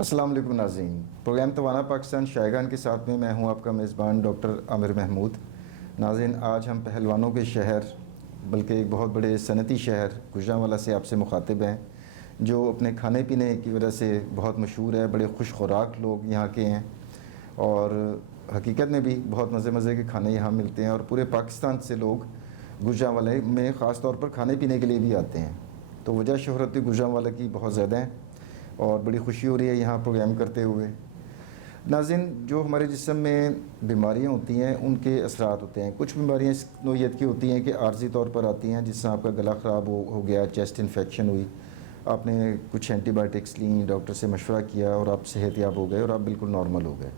السلام علیکم ناظرین، پروگرام توانا پاکستان شائقان کے ساتھ میں ہوں آپ کا میزبان ڈاکٹر عامر محمود۔ ناظرین، آج ہم پہلوانوں کے شہر بلکہ ایک بہت بڑے صنعتی شہر گوجرانوالہ سے آپ سے مخاطب ہیں، جو اپنے کھانے پینے کی وجہ سے بہت مشہور ہے۔ بڑے خوش خوراک لوگ یہاں کے ہیں اور حقیقت میں بھی بہت مزے کے کھانے یہاں ملتے ہیں، اور پورے پاکستان سے لوگ گوجرانوالہ میں خاص طور پر کھانے پینے کے لیے بھی آتے ہیں۔ تو وجہ شہرت گوجرانوالہ کی بہت زیادہ ہیں اور بڑی خوشی ہو رہی ہے یہاں پروگرام کرتے ہوئے۔ ناظرین، جو ہمارے جسم میں بیماریاں ہوتی ہیں ان کے اثرات ہوتے ہیں۔ کچھ بیماریاں اس نوعیت کی ہوتی ہیں کہ عارضی طور پر آتی ہیں، جس سے آپ کا گلا خراب ہو گیا، چیسٹ انفیکشن ہوئی، آپ نے کچھ اینٹی بائیوٹکس لیں، ڈاکٹر سے مشورہ کیا اور آپ صحت یاب ہو گئے اور آپ بالکل نارمل ہو گئے۔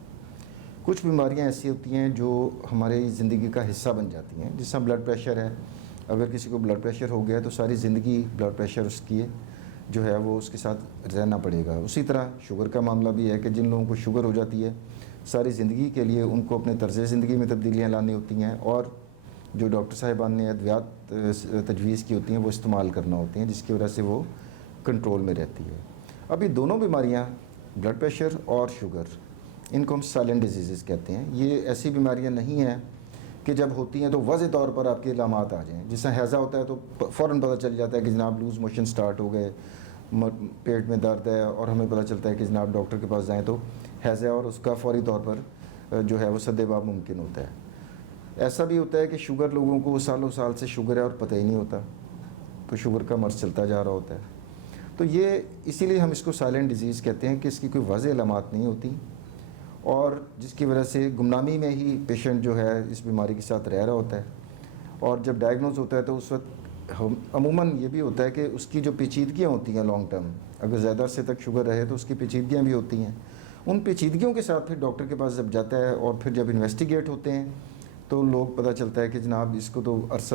کچھ بیماریاں ایسی ہوتی ہیں جو ہماری زندگی کا حصہ بن جاتی ہیں، جس سے بلڈ پریشر ہے۔ اگر کسی کو بلڈ پریشر ہو گیا تو ساری زندگی بلڈ پریشر اس کی جو ہے وہ اس کے ساتھ رہنا پڑے گا۔ اسی طرح شوگر کا معاملہ بھی ہے کہ جن لوگوں کو شوگر ہو جاتی ہے، ساری زندگی کے لیے ان کو اپنے طرز زندگی میں تبدیلیاں لانی ہوتی ہیں، اور جو ڈاکٹر صاحبان نے ادویات تجویز کی ہوتی ہیں وہ استعمال کرنا ہوتے ہیں، جس کی وجہ سے وہ کنٹرول میں رہتی ہے۔ اب یہ دونوں بیماریاں، بلڈ پریشر اور شوگر، ان کو ہم سائلنٹ ڈیزیزز کہتے ہیں۔ یہ ایسی بیماریاں نہیں ہیں کہ جب ہوتی ہیں تو واضح طور پر آپ کے علامات آ جائیں۔ جس طرح ہیضہ ہوتا ہے تو فوراً پتہ چل جاتا ہے کہ جناب لوز موشن سٹارٹ ہو گئے، پیٹ میں درد ہے، اور ہمیں پتہ چلتا ہے کہ جناب ڈاکٹر کے پاس جائیں تو ہیضہ ہے، اور اس کا فوری طور پر جو ہے وہ سدباب ممکن ہوتا ہے۔ ایسا بھی ہوتا ہے کہ شوگر لوگوں کو سالوں سال سے شوگر ہے اور پتہ ہی نہیں ہوتا، تو شوگر کا مرض چلتا جا رہا ہوتا ہے۔ تو یہ اسی لیے ہم اس کو سائلنٹ ڈیزیز کہتے ہیں کہ اس کی کوئی واضح علامات نہیں ہوتی، اور جس کی وجہ سے گمنامی میں ہی پیشنٹ جو ہے اس بیماری کے ساتھ رہ رہا ہوتا ہے، اور جب ڈائگنوز ہوتا ہے تو اس وقت عموماً یہ بھی ہوتا ہے کہ اس کی جو پیچیدگیاں ہوتی ہیں لانگ ٹرم، اگر زیادہ عرصے تک شوگر رہے تو اس کی پیچیدگیاں بھی ہوتی ہیں۔ ان پیچیدگیوں کے ساتھ پھر ڈاکٹر کے پاس جب جاتا ہے اور پھر جب انویسٹیگیٹ ہوتے ہیں تو لوگ پتہ چلتا ہے کہ جناب اس کو تو عرصہ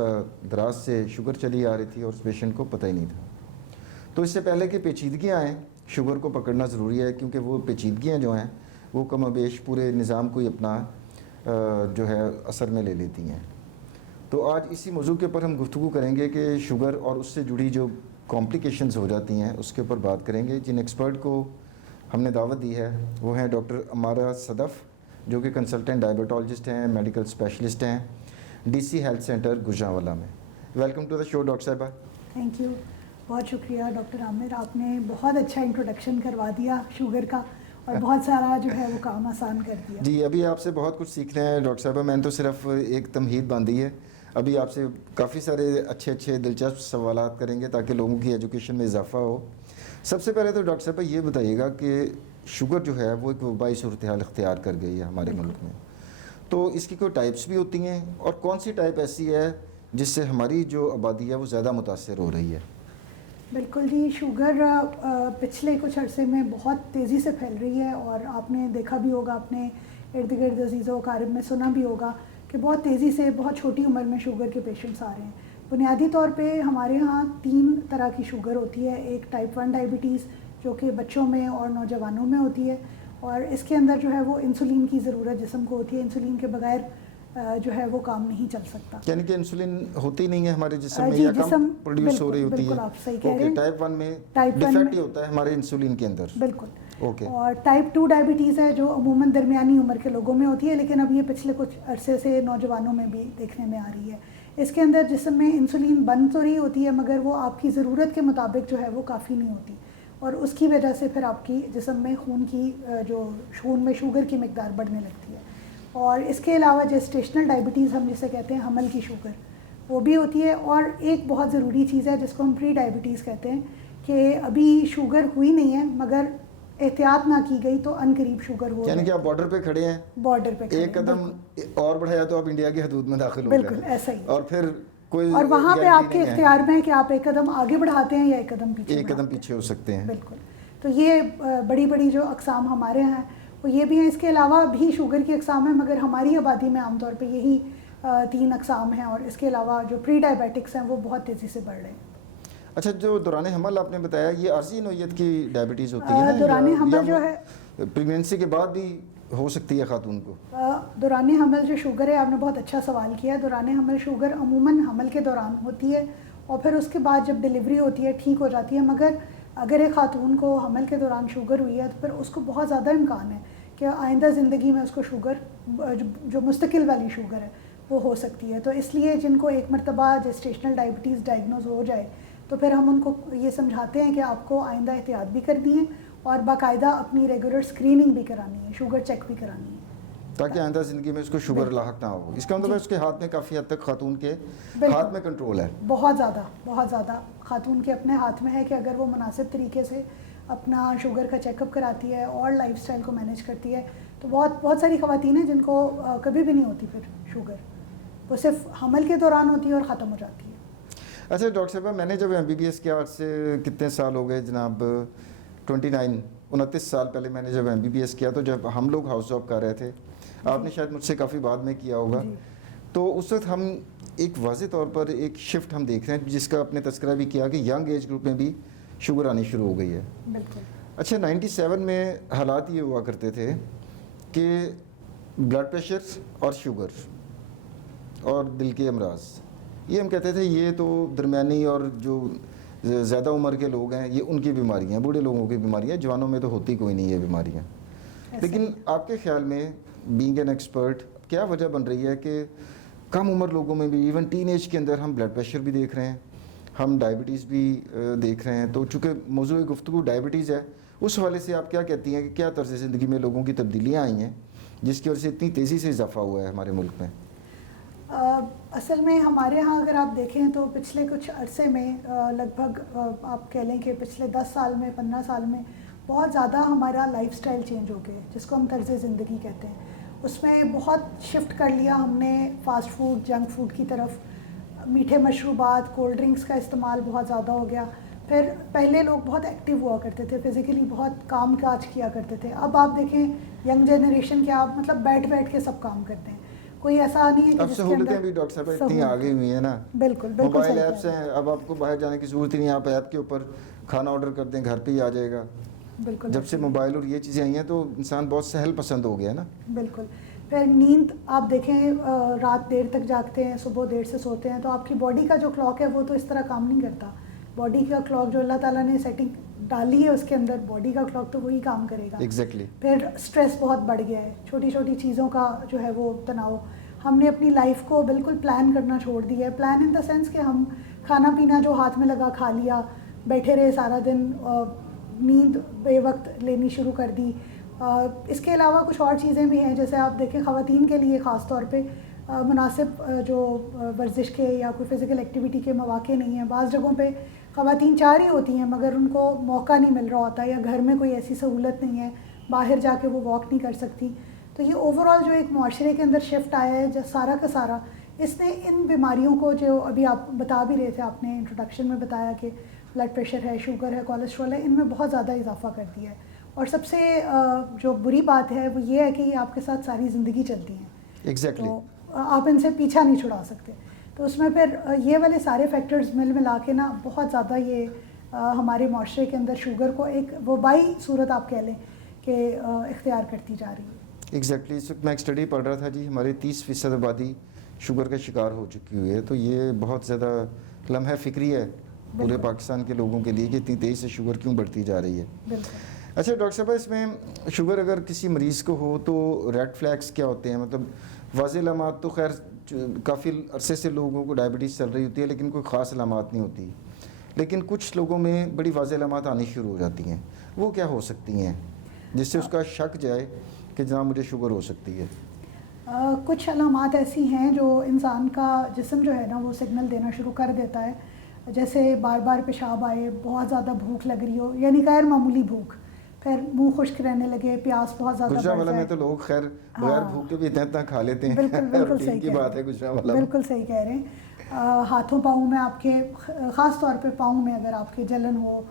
دراز سے شوگر چلی آ رہی تھی اور اس پیشنٹ کو پتہ ہی نہیں تھا۔ تو اس سے پہلے کہ پیچیدگیاں آئیں، شوگر کو پکڑنا ضروری ہے، کیونکہ وہ پیچیدگیاں جو ہیں وہ کم و بیش پورے نظام کو ہی اپنا جو ہے اثر میں لے لیتی ہیں۔ تو آج اسی موضوع کے اوپر ہم گفتگو کریں گے کہ شوگر اور اس سے جڑی جو کمپلیکیشنز ہو جاتی ہیں اس کے اوپر بات کریں گے۔ جن ایکسپرٹ کو ہم نے دعوت دی ہے وہ ہیں ڈاکٹر عمارہ صدف، جو کہ کنسلٹنٹ ڈائبیٹالوجسٹ ہیں، میڈیکل اسپیشلسٹ ہیں D C health centre Gujranwala میں۔ Welcome to the show doctor صاحبہ۔ تھینک یو، بہت شکریہ ڈاکٹر عامر، آپ نے بہت اچھا انٹروڈکشن کروا دیا شوگر کا، اور بہت سارا جو ہے وہ کام آسان کر دیا۔ جی، ابھی آپ سے بہت کچھ سیکھنا ہے ڈاکٹر صاحبہ۔ میں نے تو صرف ایک تمہید باندھی ہے، ابھی آپ سے کافی سارے اچھے دلچسپ سوالات کریں گے تاکہ لوگوں کی ایجوکیشن میں اضافہ ہو۔ سب سے پہلے تو ڈاکٹر صاحبہ یہ بتائیے گا کہ شوگر جو ہے وہ ایک وبائی صورتحال اختیار کر گئی ہے ہمارے ملک میں، تو اس کی کوئی ٹائپس بھی ہوتی ہیں، اور کون سی ٹائپ ایسی ہے جس سے ہماری جو آبادی ہے وہ زیادہ متاثر ہو رہی ہے؟ بالکل جی، شوگر پچھلے کچھ عرصے میں بہت تیزی سے پھیل رہی ہے، اور آپ نے دیکھا بھی ہوگا، آپ نے ارد گرد عزیز و اقارب میں سنا بھی ہوگا کہ بہت تیزی سے بہت چھوٹی عمر میں شوگر کے پیشنٹس آ رہے ہیں۔ بنیادی طور پہ ہمارے ہاں 3 طرح کی شوگر ہوتی ہے۔ ایک ٹائپ 1 ڈائبٹیز جو کہ بچوں میں اور نوجوانوں میں ہوتی ہے، اور اس کے اندر جو ہے وہ انسولین کی ضرورت جسم کو ہوتی ہے، انسولین کے بغیر جو ہے وہ کام نہیں چل سکتا، یعنی کہ انسولین ہوتی نہیں ہے ہمارے جسم میں، یا کم پروڈیوس ہو رہی ہوتی ہے؟ بالکل آپ صحیح کہہ رہے ہیں۔ ٹائپ 1 میں ڈیفیکٹ ہی ہوتا ہے ہمارے انسولین کے اندر؟ بالکل۔ اوکے۔ اور ٹائپ 2 ڈائبٹیز ہے جو عموماً درمیانی عمر کے لوگوں میں ہوتی ہے، لیکن اب یہ پچھلے کچھ عرصے سے نوجوانوں میں بھی دیکھنے میں آ رہی ہے۔ اس کے اندر جسم میں انسولین بن تو رہی ہوتی ہے، مگر وہ آپ کی ضرورت کے مطابق جو ہے وہ کافی نہیں ہوتی، اور اس کی وجہ سے پھر آپ کی جسم میں خون میں شوگر کی مقدار بڑھنے لگتی ہے۔ اور اس کے علاوہ جسٹیشنل ڈائبٹیز ہم جسے کہتے ہیں حمل کی شوگر، وہ بھی ہوتی ہے۔ اور ایک بہت ضروری چیز ہے جس کو ہم پری ڈائبٹیز کہتے ہیں، کہ ابھی شوگر ہوئی نہیں ہے مگر احتیاط نہ کی گئی تو ان قریب شوگر ہو، یعنی کہ آپ بارڈر پہ کھڑے ہیں، بارڈر پہ ایک قدم اور بڑھایا تو آپ انڈیا کی حدود میں داخل ہو گئے۔ بالکل ایسا ہی، اور پھر کوئی اور وہاں پہ آپ کے اختیار میں ہے کہ آپ ایک قدم آگے بڑھاتے ہیں یا ایک قدم پیچھے ہو سکتے ہیں۔ بالکل۔ تو یہ بڑی جو اقسام ہمارے ہیں وہ یہ بھی ہیں۔ اس کے علاوہ بھی شوگر کی اقسام ہیں، مگر ہماری آبادی میں عام طور پہ یہی 3 اقسام ہیں، اور اس کے علاوہ جو پری ڈائبیٹکس ہیں وہ بہت تیزی سے بڑھ رہے ہیں۔ اچھا، جو دوران حمل آپ نے بتایا یہ عارضی نوعیت کی ڈائبٹیز ہوتی ہے نا؟ دوران حمل جو ہے پریگنینسی کے بعد بھی ہو سکتی ہے خاتون کو؟ دوران حمل جو شوگر ہے، آپ نے بہت اچھا سوال کیا ہے۔ دوران حمل شوگر عموماً حمل کے دوران ہوتی ہے، اور پھر اس کے بعد جب ڈیلیوری ہوتی ہے ٹھیک ہو جاتی ہے، مگر اگر ایک خاتون کو حمل کے دوران شوگر ہوئی ہے تو پھر اس کو بہت زیادہ امکان ہے کہ آئندہ زندگی میں اس کو شوگر جو مستقل والی شوگر ہے وہ ہو سکتی ہے. تو اس لیے جن کو ایک مرتبہ جسٹیشنل ڈائبٹیز ڈائگنوز ہو جائے تو پھر ہم ان کو یہ سمجھاتے ہیں کہ آپ کو آئندہ احتیاط بھی کرنی ہے اور باقاعدہ اپنی ریگولر اسکریننگ بھی کرانی ہے, شوگر چیک بھی کرانی ہے, تاکہ آئندہ زندگی میں اس کو شوگر لاحق نہ ہو. اس کا مطلب ہے اس کے ہاتھ میں کافی حد تک خاتون کے ہاتھ میں کنٹرول ہے. بہت زیادہ خاتون کے اپنے ہاتھ میں ہے کہ اگر وہ مناسب طریقے سے اپنا شوگر کا چیک اپ کراتی ہے اور لائف اسٹائل کو مینیج کرتی ہے تو بہت ساری خواتین ہیں جن کو کبھی بھی نہیں ہوتی پھر شوگر, وہ صرف حمل کے دوران ہوتی ہے اور ختم ہو جاتی ہے. اچھا ڈاکٹر صاحبہ, میں نے جب MBBS کیا آج سے کتنے سال ہو گئے جناب, 29 سال پہلے میں نے جب MBBS کیا تو جب ہم لوگ ہاؤس جاب کر رہے تھے, آپ نے شاید مجھ سے کافی بعد میں کیا ہوگا, تو اس وقت ہم ایک واضح طور پر ایک شفٹ ہم دیکھ رہے ہیں جس کا آپ نے تذکرہ بھی کیا کہ ینگ ایج گروپ میں بھی شوگر آنی شروع ہو گئی ہے. بالکل. اچھا 97 میں حالات یہ ہوا کرتے تھے کہ بلڈ پریشر اور شوگر اور دل کے امراض, یہ ہم کہتے تھے یہ تو درمیانی اور جو زیادہ عمر کے لوگ ہیں یہ ان کی بیماریاں ہیں, بوڑھے لوگوں کی بیماریاں, جوانوں میں تو ہوتی کوئی نہیں یہ بیماریاں. لیکن آپ کے خیال میں بینگ این ایکسپرٹ کیا وجہ بن رہی ہے کہ کم عمر لوگوں میں بھی, ایون ٹین ایج کے اندر ہم بلڈ پریشر بھی دیکھ رہے ہیں, ہم ڈائبٹیز بھی دیکھ رہے ہیں. تو چونکہ موضوع گفتگو ڈائبٹیز ہے, اس حوالے سے آپ کیا کہتی ہیں کہ کیا طرز زندگی میں لوگوں کی تبدیلیاں آئی ہیں جس کی وجہ سے اتنی تیزی سے اضافہ ہوا ہے ہمارے ملک میں؟ اصل میں ہمارے ہاں اگر آپ دیکھیں تو پچھلے کچھ عرصے میں لگ بھگ آپ کہہ لیں کہ پچھلے 10 سال میں 15 سال میں بہت زیادہ ہمارا لائف سٹائل چینج ہو گیا جس کو ہم طرز زندگی کہتے ہیں. اس میں بہت شفٹ کر لیا ہم نے فاسٹ فوڈ, جنک فوڈ کی طرف, میٹھے مشروبات, کولڈ ڈرنکس کا استعمال بہت زیادہ ہو گیا. پھر پہلے لوگ بہت ایکٹیو ہوا کرتے تھے, فزیکلی بہت کام کاج کیا کرتے تھے. اب آپ دیکھیں ینگ جنریشن کے, آپ مطلب بیٹھ کے سب کام کرتے ہیں, کوئی ایسا نہیں ہے کہ اب سہولتیں بھی ڈاکٹر صاحب اتنی آگے ہوئی ہیں نا, بالکل موبائل ایپس ہیں, اب آپ کو باہر جانے کی ضرورت ہی نہیں, آپ ایپ کے اوپر کھانا آرڈر کر دیں گھر پہ ہی آ جائے گا. بالکل جب سے موبائل اور یہ چیزیں آئی ہیں تو انسان بہت سہل پسند ہو گیا نا. بالکل. پھر نیند آپ دیکھیں, رات دیر تک جاگتے ہیں, صبح دیر سے سوتے ہیں, تو آپ کی باڈی کا جو کلاک ہے وہ تو اس طرح کام نہیں کرتا. باڈی کا کلاک جو اللہ تعالیٰ نے سیٹنگ ڈالی ہے اس کے اندر, باڈی کا کلاک تو وہی کام کرے گا. ایگزیکٹلی. پھر اسٹریس بہت بڑھ گیا ہے, چھوٹی چھوٹی چیزوں کا جو ہے وہ تناؤ. ہم نے اپنی لائف کو بالکل پلان کرنا چھوڑ دیا ہے. پلان ان دا سینس کہ ہم کھانا پینا جو ہاتھ میں لگا کھا لیا, بیٹھے رہے سارا دن, نیند بے وقت لینی شروع کر دی. اس کے علاوہ کچھ اور چیزیں بھی ہیں, جیسے آپ دیکھیں خواتین کے لیے خاص طور پہ مناسب جو ورزش کے یا کوئی فزیکل ایکٹیویٹی کے مواقع نہیں ہیں. بعض جگہوں پہ خواتین چاہ رہی ہوتی ہیں مگر ان کو موقع نہیں مل رہا ہوتا, یا گھر میں کوئی ایسی سہولت نہیں ہے, باہر جا کے وہ واک نہیں کر سکتی. تو یہ اوور آل جو ایک معاشرے کے اندر شفٹ آیا ہے, جو سارا کا سارا اس نے ان بیماریوں کو, جو ابھی آپ بتا بھی رہے تھے, آپ نے انٹروڈکشن میں بتایا کہ بلڈ پریشر ہے, شوگر ہے, کولیسٹرول ہے, ان میں بہت زیادہ اضافہ کر دیا ہے. اور سب سے جو بری بات ہے وہ یہ ہے کہ یہ آپ کے ساتھ ساری زندگی چلتی ہیں. ایگزیکٹلی. تو آپ ان سے پیچھا نہیں چھڑا سکتے. تو اس میں پھر یہ والے سارے فیکٹرز ملا کے نا بہت زیادہ یہ ہمارے معاشرے کے اندر شوگر کو ایک وبائی صورت آپ کہہ لیں کہ اختیار کرتی جا رہی ہے. ایگزیکٹلی. اس وقت میں ایک اسٹڈی پڑھ رہا تھا جی, ہمارے 30% آبادی شوگر کا شکار ہو چکی ہوئی ہے. تو یہ بہت زیادہ لمحہ فکری ہے پورے پاکستان کے لوگوں کے لیے کہ اتنی تیزی سے شوگر کیوں بڑھتی جا رہی ہے. بالکل. اچھا ڈاکٹر صاحب, اس میں شوگر اگر کسی مریض کو ہو تو ریڈ فلیگس کیا ہوتے ہیں؟ مطلب واضح علامات تو خیر کافی عرصے سے لوگوں کو ڈائبٹیز چل رہی ہوتی ہے لیکن کوئی خاص علامات نہیں ہوتی, لیکن کچھ لوگوں میں بڑی واضح علامات آنی شروع ہو جاتی ہیں. وہ کیا ہو سکتی ہیں جس سے اس کا شک جائے کہ جناب مجھے شوگر ہو سکتی ہے؟ کچھ علامات ایسی ہیں جو انسان کا جسم جو ہے نا وہ سگنل دینا شروع کر دیتا ہے, جیسے بار بار پیشاب آئے, بہت زیادہ بھوک لگ رہی ہو, یعنی غیر معمولی بھوک, پھر منہ خشک رہنے لگے, پیاس بہت زیادہ بڑھ جائے. گجرانوالہ میں تو لوگ خیر بغیر بھوک کے بھی اتنا کھا لیتے ہیں. بالکل صحیح کی بات ہے گجرانوالہ. بالکل صحیح کہہ رہے ہیں. ہاتھوں پاؤں میں آپ کے, خاص طور پہ پاؤں میں اگر آپ کے جلن ہو,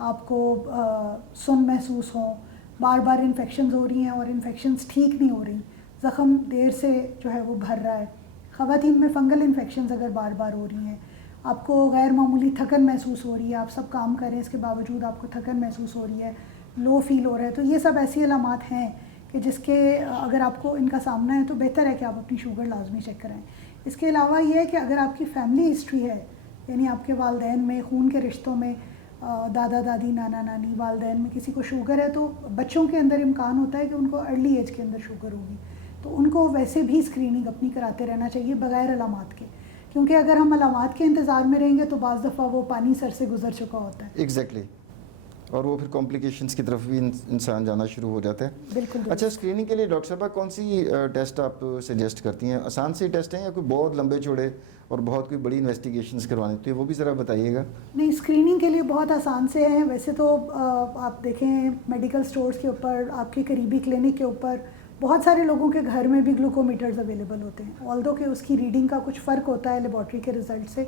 آپ کو سن محسوس ہو, بار بار انفیکشنز ہو رہی ہیں اور انفیکشنز ٹھیک نہیں ہو رہی, زخم دیر سے جو ہے وہ بھر رہا ہے. خواتین میں فنگل انفیکشنز اگر بار بار ہو رہی ہیں, آپ کو غیر معمولی تھکن محسوس ہو رہی ہے, آپ سب کام کریں اس کے باوجود آپ کو تھکن محسوس ہو رہی ہے, لو فیل ہو رہا ہے, تو یہ سب ایسی علامات ہیں کہ جس کے اگر آپ کو ان کا سامنا ہے تو بہتر ہے کہ آپ اپنی شوگر لازمی چیک کرائیں. اس کے علاوہ یہ ہے کہ اگر آپ کی فیملی ہسٹری ہے, یعنی آپ کے والدین میں, خون کے رشتوں میں دادا دادی نانا نانی والدین میں کسی کو شوگر ہے تو بچوں کے اندر امکان ہوتا ہے کہ ان کو ارلی ایج کے اندر شوگر ہوگی، تو ان کو ویسے بھی اسکریننگ اپنی کراتے رہنا چاہیے بغیر علامات کے، کیونکہ اگر ہم علامات کے انتظار میں رہیں گے تو بعض دفعہ وہ پانی سر سے گزر چکا ہوتا ہے. ایگزیکٹلی، اور وہ پھر کمپلیکیشنز کی طرف بھی انسان جانا شروع ہو جاتا ہے. بالکل. اچھا، اسکریننگ کے لیے ڈاکٹر صاحبہ کون سی ٹیسٹ آپ سجیسٹ کرتی ہیں؟ آسان سے ٹیسٹ ہیں یا کوئی بہت لمبے چوڑے اور بہت کوئی بڑی انویسٹیگیشنز کروانی ہوتی ہے، وہ بھی ذرا بتائیے گا. نہیں، اسکریننگ کے لیے بہت آسان سے ہیں. ویسے تو آپ دیکھیں میڈیکل سٹورز کے اوپر، آپ کے قریبی کلینک کے اوپر بہت سارے لوگوں کے گھر میں بھی گلوکومیٹرز اویلیبل ہوتے ہیں، آلدو کہ اس کی ریڈنگ کا کچھ فرق ہوتا ہے لیبارٹری کے رزلٹ سے،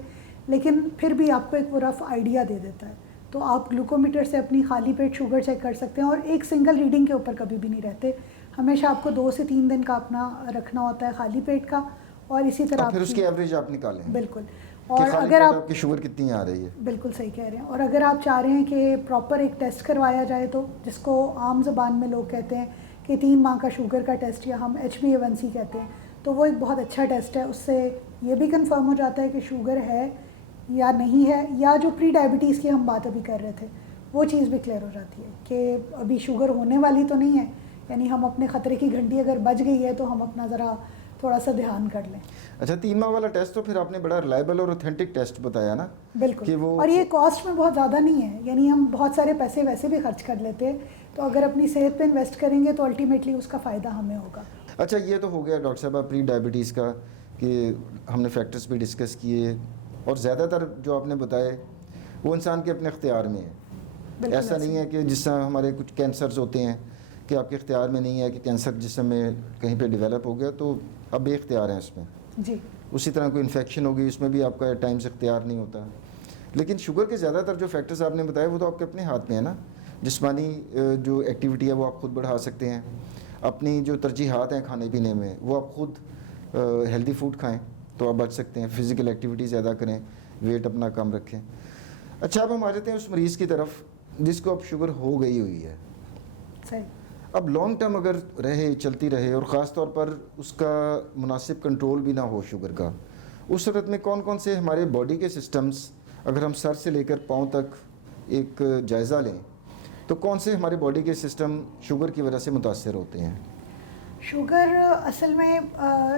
لیکن پھر بھی آپ کو ایک وہ رف آئیڈیا دے دیتا ہے. تو آپ گلوکومیٹر سے اپنی خالی پیٹ شوگر چیک کر سکتے ہیں، اور ایک سنگل ریڈنگ کے اوپر کبھی بھی نہیں رہتے، ہمیشہ آپ کو 2 سے 3 دن کا اپنا رکھنا ہوتا ہے خالی پیٹ کا. اور اسی طرح پھر اس کی ایوریج آپ نکالیں. بالکل. اور اگر آپ کی شوگر کتنی آ رہی ہے. بالکل صحیح کہہ رہے ہیں. اور اگر آپ چاہ رہے ہیں کہ پراپر ایک ٹیسٹ کروایا جائے تو جس کو عام زبان میں لوگ کہتے ہیں کہ 3 ماہ کا شوگر کا ٹیسٹ، یا ہم HbA1c کہتے ہیں، تو وہ ایک بہت اچھا ٹیسٹ ہے. اس سے یہ بھی کنفرم ہو جاتا ہے کہ شوگر ہے یا نہیں ہے، یا جو پری ڈائبٹیز کی ہم بات ابھی کر رہے تھے وہ چیز بھی کلیئر ہو جاتی ہے کہ ابھی شوگر ہونے والی تو نہیں ہے، یعنی ہم اپنے خطرے کی گھنٹی اگر بج گئی ہے تو ہم اپنا ذرا تھوڑا سا دھیان کر لیں. اچھا، 3 ماہ والا ٹیسٹ تو پھر آپ نے بڑا ریلائبل اور اوتھینٹک ٹیسٹ بتایا نا. بالکل. اور یہ کاسٹ میں بہت زیادہ نہیں ہے، یعنی ہم بہت سارے پیسے ویسے بھی خرچ کر لیتے ہیں، تو اگر اپنی صحت پہ انویسٹ کریں گے تو الٹیمیٹلی اس کا فائدہ ہمیں ہوگا. اچھا، یہ تو ہو گیا ڈاکٹر صاحبہ پری ڈائبٹیز کا کہ ہم نے فیکٹرز بھی ڈسکس کیے، اور زیادہ تر جو آپ نے بتائے وہ انسان کے اپنے اختیار میں ہے. ایسا نہیں ہے کہ جس طرح ہمارے کچھ کینسرز ہوتے ہیں کہ آپ کے اختیار میں نہیں ہے کہ کینسر جسم میں کہیں پہ ڈیولپ ہو گیا تو اب بے اختیار ہیں اس میں. جی. اسی طرح کوئی انفیکشن ہوگی اس میں بھی آپ کا ٹائم سے اختیار نہیں ہوتا. لیکن شوگر کے زیادہ تر جو فیکٹرز آپ نے بتائے وہ تو آپ کے اپنے ہاتھ میں ہے نا. جسمانی جو ایکٹیویٹی ہے وہ آپ خود بڑھا سکتے ہیں، اپنی جو ترجیحات ہیں کھانے پینے میں وہ آپ خود ہیلدی فوڈ کھائیں تو آپ بچ سکتے ہیں. فزیکل ایکٹیویٹی زیادہ کریں، ویٹ اپنا کم رکھیں. اچھا، اب ہم آ جاتے ہیں اس مریض کی طرف جس کو اب شوگر ہو گئی ہوئی ہے. صحیح. اب لانگ ٹرم اگر رہے، چلتی رہے، اور خاص طور پر اس کا مناسب کنٹرول بھی نہ ہو شوگر کا، اس صورت میں کون کون سے ہمارے باڈی کے سسٹمز، اگر ہم سر سے لے کر پاؤں تک ایک جائزہ لیں تو کون سے ہمارے باڈی کے سسٹم شوگر کی وجہ سے متاثر ہوتے ہیں؟ شوگر اصل میں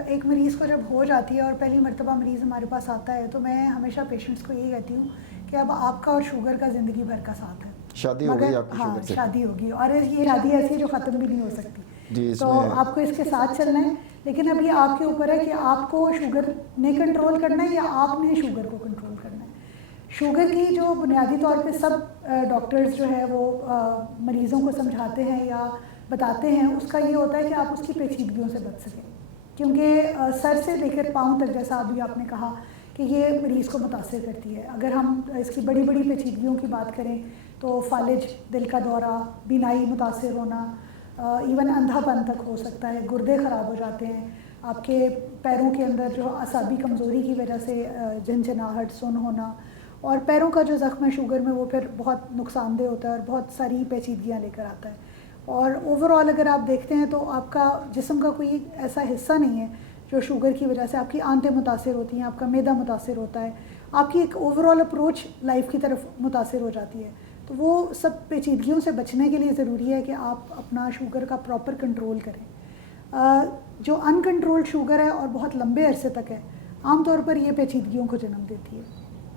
ایک مریض کو جب ہو جاتی ہے اور پہلی مرتبہ مریض ہمارے پاس آتا ہے تو میں ہمیشہ پیشنٹس کو یہی کہتی ہوں کہ اب آپ کا اور شوگر کا زندگی بھر کا ساتھ ہے. شادی ہو گئی آپ کی شوگر سے. شادی ہوگی، اور یہ شادی ایسی جو ختم بھی نہیں ہو سکتی. جی، تو آپ کو اس کے ساتھ چلنا ہے، لیکن اب یہ آپ کے اوپر ہے کہ آپ کو شوگر نے کنٹرول کرنا ہے یا آپ نے شوگر کو کنٹرول کرنا ہے. شوگر کی جو بنیادی طور پہ سب ڈاکٹرز جو ہے وہ مریضوں کو سمجھاتے ہیں یا بتاتے ہیں، اس کا یہ ہوتا ہے کہ آپ اس کی پیچیدگیوں سے بچ سکیں، کیونکہ سر سے لے کر پاؤں تک، جیسا ابھی آپ نے کہا کہ یہ مریض کو متاثر کرتی ہے. اگر ہم اس کی بڑی بڑی پیچیدگیوں کی بات کریں تو فالج، دل کا دورہ، بینائی متاثر ہونا، ایون اندھا پن تک ہو سکتا ہے، گردے خراب ہو جاتے ہیں، آپ کے پیروں کے اندر جو اعصابی کمزوری کی وجہ سے جھنجھناہٹ، سن ہونا، اور پیروں کا جو زخم ہے شوگر میں وہ پھر بہت نقصان دہ ہوتا ہے اور بہت ساری پیچیدگیاں لے کر آتا ہے. اور اوور آل اگر آپ دیکھتے ہیں تو آپ کا جسم کا کوئی ایسا حصہ نہیں ہے جو شوگر کی وجہ سے، آپ کی آنتیں متاثر ہوتی ہیں، آپ کا معدہ متاثر ہوتا ہے، آپ کی ایک اوور آل اپروچ لائف کی طرف متاثر ہو جاتی ہے. تو وہ سب پیچیدگیوں سے بچنے کے لیے ضروری ہے کہ آپ اپنا شوگر کا پراپر کنٹرول کریں. جو ان کنٹرول شوگر ہے اور بہت لمبے عرصے تک ہے، عام طور پر یہ پیچیدگیوں کو جنم دیتی ہے.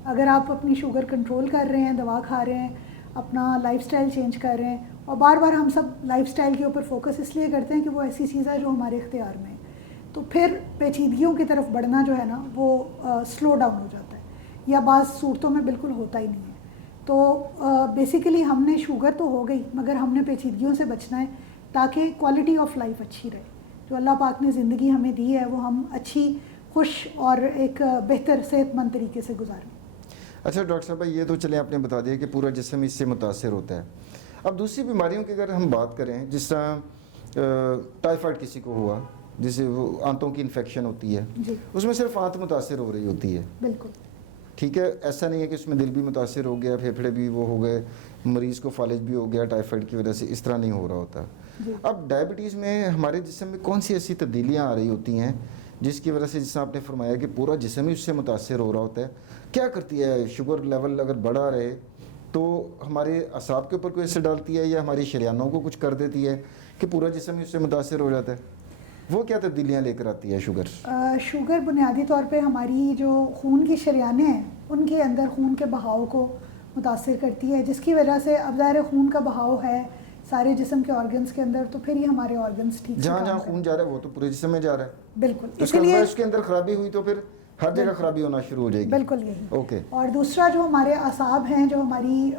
اگر آپ اپنی شوگر کنٹرول کر رہے ہیں، دوا کھا رہے ہیں، اپنا لائف سٹائل چینج کر رہے ہیں، اور بار بار ہم سب لائف سٹائل کے اوپر فوکس اس لیے کرتے ہیں کہ وہ ایسی چیز ہے جو ہمارے اختیار میں ہے، تو پھر پیچیدگیوں کی طرف بڑھنا جو ہے نا وہ سلو ڈاؤن ہو جاتا ہے، یا بعض صورتوں میں بالکل ہوتا ہی نہیں ہے. تو بیسیکلی ہم نے شوگر تو ہو گئی، مگر ہم نے پیچیدگیوں سے بچنا ہے تاکہ کوالٹی آف لائف اچھی رہے. جو اللہ پاک نے زندگی ہمیں دی ہے وہ ہم اچھی، خوش اور ایک بہتر صحت مند طریقے سے گزاریں. اچھا ڈاکٹر صاحب، یہ تو چلیں آپ نے بتا دیا کہ پورا جسم اس سے متاثر ہوتا ہے. اب دوسری بیماریوں کی اگر ہم بات کریں، جس طرح ٹائیفائڈ کسی کو ہوا، جسے وہ آنتوں کی انفیکشن ہوتی ہے، جی. اس میں صرف آنت متاثر ہو رہی ہوتی ہے. بالکل ٹھیک ہے، ایسا نہیں ہے کہ اس میں دل بھی متاثر ہو گیا، پھیپھڑے بھی وہ ہو گئے، مریض کو فالج بھی ہو گیا ٹائیفائڈ کی وجہ سے، اس طرح نہیں ہو رہا ہوتا. جی. اب ڈائبٹیز میں ہمارے جسم میں کون سی ایسی تبدیلیاں آ رہی ہوتی ہیں جس کی وجہ سے، جس آپ نے فرمایا کہ پورا جسم ہی اس سے متاثر ہو رہا ہوتا ہے؟ کیا کرتی ہے شوگر لیول اگر بڑھا رہے تو ہمارے اعصاب کے اوپر کوئی اثر ڈالتی ہے یا ہماری شریانوں کو کچھ کر دیتی ہے کہ پورا جسم اس سے متاثر ہو جاتا ہے؟ وہ کیا تبدیلیاں لے کر آتی ہے شوگر؟ شوگر بنیادی طور پہ ہماری جو خون کی شریانیں ہیں ان کے اندر خون کے بہاؤ کو متاثر کرتی ہے، جس کی وجہ سے اب ظاہر خون کا بہاؤ ہے سارے جسم کے آرگنس کے اندر، تو پھر یہ ہمارے آرگنس ٹھیک سے جہاں کام خون جا رہا ہے وہ تو پورے جسم میں جا رہا ہے، بالکل، تو اسی لیے اس کے اندر خرابی ہوئی تو پھر ہر جگہ خرابی ہونا شروع ہو جائے گی. بالکل یہی. اوکے. اور دوسرا جو ہمارے اعصاب ہیں، جو ہماری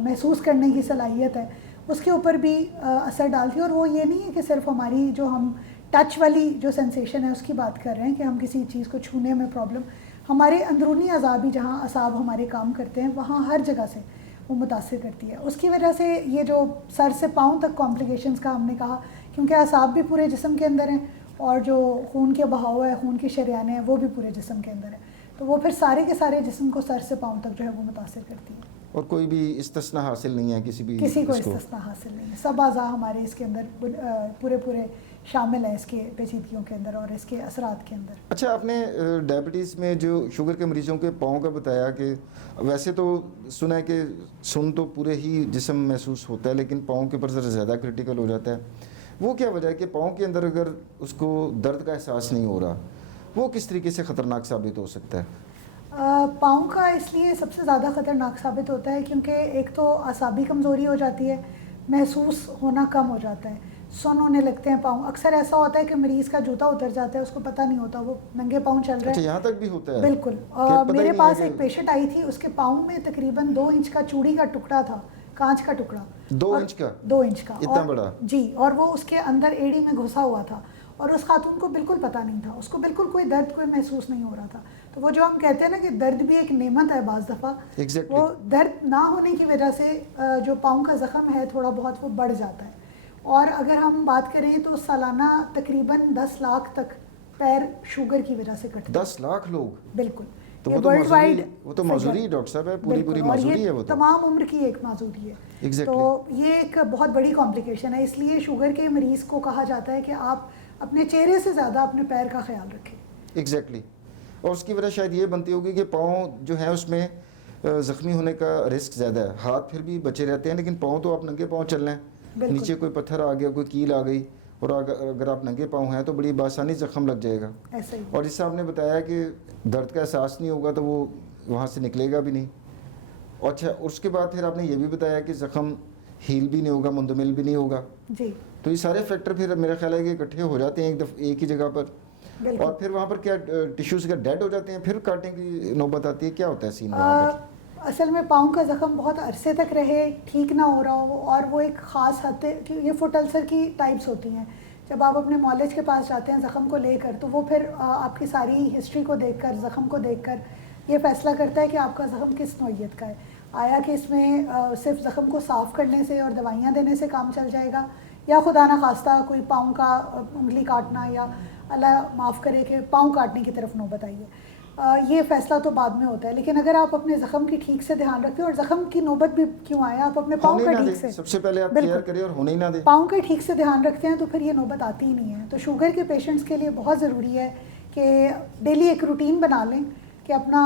محسوس کرنے کی صلاحیت ہے، اس کے اوپر بھی اثر ڈالتی ہے. اور وہ یہ نہیں ہے کہ صرف ہماری جو ہم ٹچ والی جو سینسیشن ہے اس کی بات کر رہے ہیں کہ ہم کسی چیز کو چھونے میں پرابلم، ہمارے اندرونی اعصاب بھی جہاں اعصاب ہمارے کام کرتے ہیں وہاں ہر جگہ سے وہ متاثر کرتی ہے. اس کی وجہ سے یہ جو سر سے پاؤں تک کمپلیکیشنز کا ہم نے کہا، کیونکہ اعصاب بھی پورے جسم کے اندر ہیں اور جو خون کے بہاؤ ہے، خون کی شریانیں ہیں، وہ بھی پورے جسم کے اندر ہے، تو وہ پھر سارے کے سارے جسم کو سر سے پاؤں تک جو ہے وہ متاثر کرتی ہے. اور کوئی بھی استثناء حاصل نہیں ہے کسی کو استثناء حاصل نہیں ہے. سب اعضاء ہمارے اس کے اندر پورے شامل ہیں اس کے پیچیدگیوں کے اندر اور اس کے اثرات کے اندر. اچھا، آپ نے ڈائبٹیز میں جو شوگر کے مریضوں کے پاؤں کا بتایا کہ ویسے تو سنا ہے کہ سن تو پورے ہی جسم محسوس ہوتا ہے لیکن پاؤں کے اوپر ذرا زیادہ کرٹیکل ہو جاتا ہے. وہ کیا وجہ ہے کہ پاؤں کے اندر اگر اس کو درد کا احساس نہیں ہو رہا، وہ کس طریقے سے خطرناک ثابت ہو سکتا ہے؟ پاؤں کا اس لیے سب سے زیادہ خطرناک ثابت ہوتا ہے کیونکہ ایک تو اعصابی کمزوری ہو جاتی ہے، محسوس ہونا کم ہو جاتا ہے، سن ہونے لگتے ہیں پاؤں. اکثر ایسا ہوتا ہے کہ مریض کا جوتا اتر جاتا ہے، اس کو پتہ نہیں ہوتا، وہ ننگے پاؤں چل رہے ہیں. اچھا، یہاں تک بھی ہوتا ہے؟ بالکل. میرے پاس ایک پیشنٹ آئی تھی، اس کے پاؤں میں تقریباً 2 انچ کا چوڑی کا ٹکڑا تھا، کانچ کا ٹکڑا. 2 انچ کا؟ 2 انچ کا، اتنا بڑا؟ جی. اور وہ اس کے اندر ایڑی میں گھسا ہوا تھا اور اس خاتون کو بالکل پتہ نہیں تھا، اس کو بالکل کوئی درد کوئی محسوس نہیں ہو رہا تھا. تو وہ جو ہم کہتے ہیں نا کہ درد بھی ایک نعمت ہے بعض دفعہ، وہ درد نہ ہونے کی وجہ سے جو پاؤں کا زخم ہے تھوڑا بہت وہ بڑھ جاتا ہے. اور اگر ہم بات کریں تو سالانہ تقریباً 10 لاکھ تک پیر شوگر کی وجہ سے کٹتے ہیں. 10 لاکھ لوگ؟ بالکل. تو وہ تو معذوری ڈاکٹر صاحب ہے، پوری معذوری ہے. وہ تمام عمر کی ایک معذوری ہے. تو یہ ایک بہت بڑی کمپلیکیشن ہے. اس لیے شوگر کے مریض کو کہا جاتا ہے کہ آپ اپنے چہرے سے زیادہ اپنے پیر کا خیال رکھیں. ایگزیکٹلی. اور اس کی وجہ شاید یہ بنتی ہوگی کہ پاؤں جو ہے اس میں زخمی ہونے کا رسک زیادہ ہے. ہاتھ پھر بھی بچے رہتے ہیں لیکن پاؤں تو آپ ننگے پاؤں چل رہے ہیں، نیچے کوئی پتھر آ گیا، کوئی کیل آ گئی اور اگر آپ ننگے پاؤں ہیں تو بڑی بآسانی زخم لگ جائے گا. اور جس سے آپ نے بتایا کہ درد کا احساس نہیں ہوگا تو وہ وہاں سے نکلے گا بھی نہیں. اچھا، اس کے بعد پھر آپ نے یہ بھی بتایا کہ زخم ہیل بھی نہیں ہوگا، مندمل بھی نہیں ہوگا. جی. تو یہ سارے فیکٹر پھر میرا خیال ہے کہ اکٹھے ہو جاتے ہیں ایک ہی جگہ پر. اور پھر وہاں پر کیا ٹیشوز کا ڈیڈ ہو جاتے ہیں، پھر کاٹنے کی نوبت آتی ہے؟ کیا ہوتا ہے سین وہاں پر؟ اصل میں پاؤں کا زخم بہت عرصے تک رہے، ٹھیک نہ ہو رہا ہو، اور وہ ایک خاص حد تک، یہ فٹ السر کی ٹائپس ہوتی ہیں. جب آپ اپنے معالج کے پاس جاتے ہیں زخم کو لے کر، تو وہ پھر آپ کی ساری ہسٹری کو دیکھ کر، زخم کو دیکھ کر یہ فیصلہ کرتا ہے کہ آپ کا زخم کس نوعیت کا ہے. آیا کہ اس میں صرف زخم کو صاف کرنے سے اور دوائیاں دینے سے کام چل جائے گا، یا خدا نخواستہ کوئی پاؤں کا انگلی کاٹنا، یا اللہ معاف کرے کہ پاؤں کاٹنے کی طرف نوبت آئی ہے. یہ فیصلہ تو بعد میں ہوتا ہے. لیکن اگر آپ اپنے زخم کی ٹھیک سے دھیان رکھتے ہیں، اور زخم کی نوبت بھی کیوں آئے، آپ اپنے پاؤں کا ٹھیک سے، سب سے پہلے آپ کیئر کریں اور ہونے ہی نہ دیں، پاؤں کا ٹھیک سے دھیان رکھتے ہیں تو پھر یہ نوبت آتی ہی نہیں ہے. تو شوگر کے پیشنٹس کے لیے بہت ضروری ہے کہ ڈیلی ایک روٹین بنا لیں کہ اپنا،